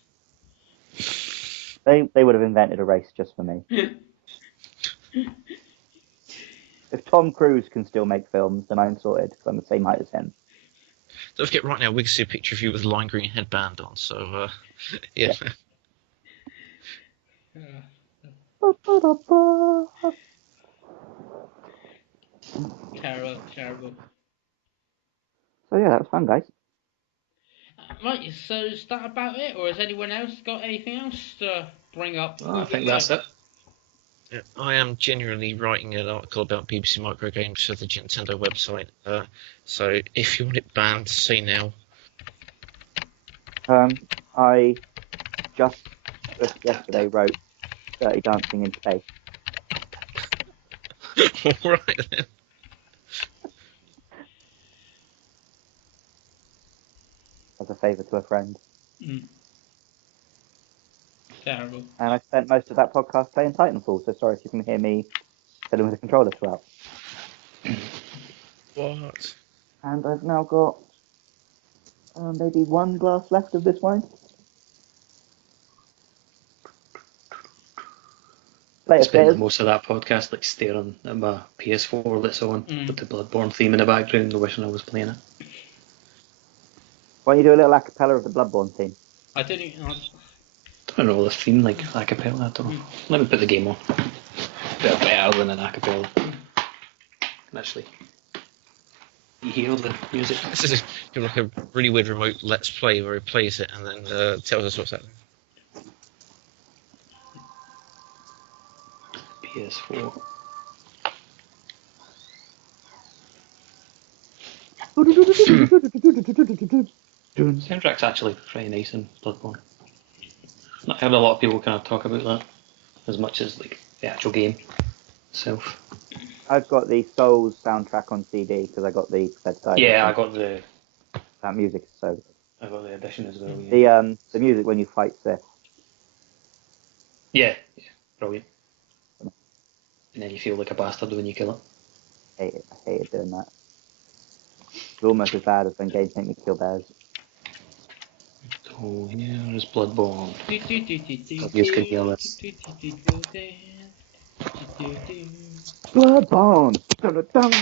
They would have invented a race just for me. If Tom Cruise can still make films, then I'm sorted, because I'm the same height as him. Don't forget, right now we can see a picture of you with a lime green headband on. So yeah. Terrible. So yeah, that was fun, guys. Right, so is that about it, or has anyone else got anything else to bring up? I think that's it. Yeah, I am genuinely writing an article about BBC Micro Games for the Nintendo website. So if you want it banned, say now. I just yesterday wrote Dirty Dancing in Space. All right then. As a favour to a friend. Terrible. And I spent most of that podcast playing Titanfall, so sorry if you can hear me fiddling with the controller throughout. What? And I've now got maybe one glass left of this wine. I spent most of that podcast like staring at my PS4 that's on with the Bloodborne theme in the background, wishing I was playing it. Why don't you do a little acapella of the Bloodborne theme? I didn't. I don't know, the theme like acapella, I don't know. Let me put the game on. Bit better than an acapella. Actually, you hear the music. This is like a really weird remote Let's Play where he plays it and then tells us what's happening. PS4. Soundtrack's actually pretty nice in Bloodborne. I've heard a lot of people kind of talk about that as much as like the actual game itself. I've got the Souls soundtrack on CD because I got the bedside. Yeah, I got the. That music is so good. I got the edition as well. Yeah. The music when you fight Sith. Yeah, brilliant. And then you feel like a bastard when you kill it. I hated doing that. It's almost as bad as when games make me kill bears. Oh, here is Bloodborne. You can hear it. Bloodborne! Bloodborne!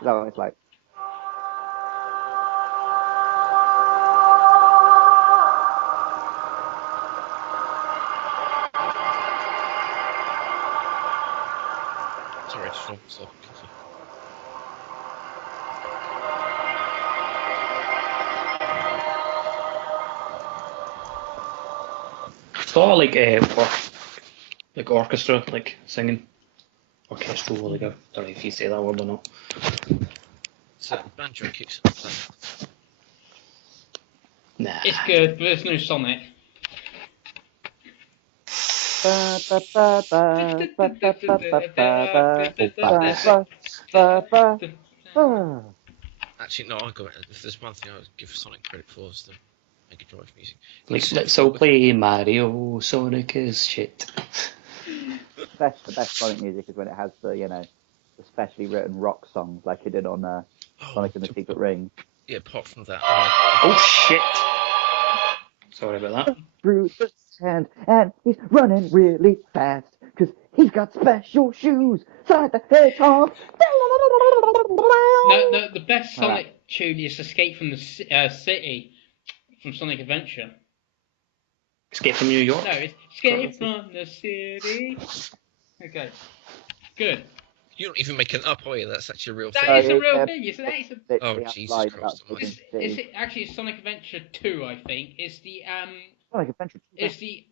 Is that what it's like? Sorry, just so. It's all like orchestra, like singing. Orchestral, like I don't know if you say that word or not. So banjo kicks in the play. Nah. It's good, but there's no Sonic. Actually, no, I got it. If there's one thing I would give Sonic credit for is the Mega Drive music. Like, let's all play Mario. Sonic is shit. The best Sonic music is when it has the, the specially written rock songs like it did on Sonic and the Secret Ring. Yeah, apart from that. Oh shit! Sorry about that. Through the sand, and he's running really fast because he's got special shoes. Sonic the Hedgehog. No, the best Sonic tune is Escape from the City from Sonic Adventure. Escape from New York? No, it's Escape from the City. Okay, good. You don't even make it up, are you? That's actually a real thing. That is a real thing. That is a... Oh, Jesus Christ. It's Sonic Adventure 2, I think. It's the Sonic Adventure 2. It's the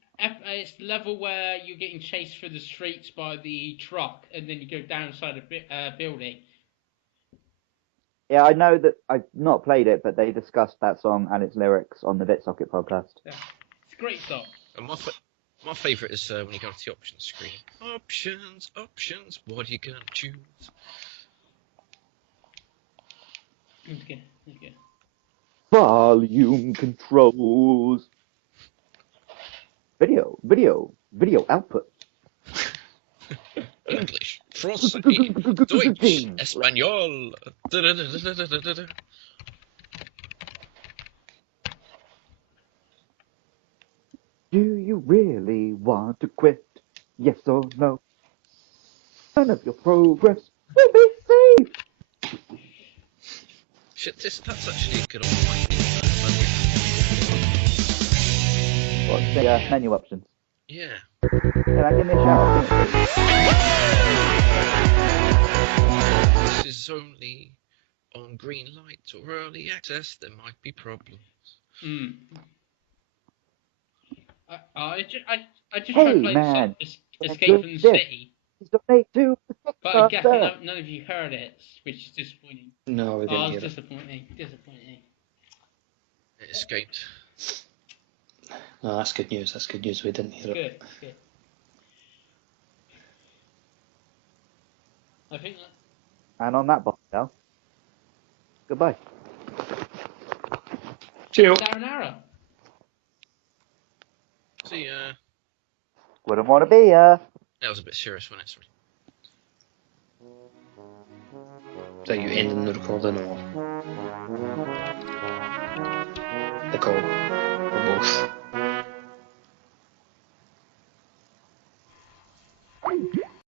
level where you're getting chased through the streets by the truck, and then you go down inside a building. Yeah, I know that I've not played it, but they discussed that song and its lyrics on the BitSocket podcast. Yeah. It's a great song. And my favourite is when you go to the options screen. Options, what are you going to choose? Okay. Volume controls. Video output. English, Francais, Deutsch, Espanol. Do you really want to quit? Yes or no? None of your progress will be safe. Shit, that's actually a good old point. What's the menu options? Yeah. Can I give me a shout out? This is only on green light or early access. There might be problems. I just Hey, tried playing man. Escape from the City, Donate to the but I guess Kickstarter. none of you heard it, which is disappointing. No, we didn't Oh, hear it's it. disappointing. It escaped. No, that's good news. That's good news. We didn't hear it. Good. I think that... And on that bombshell, goodbye. Cheerio. Sayonara. See, Wouldn't want to be here. that was a bit serious, wasn't it? Sorry. Is that you ending the recording or the call? Or both?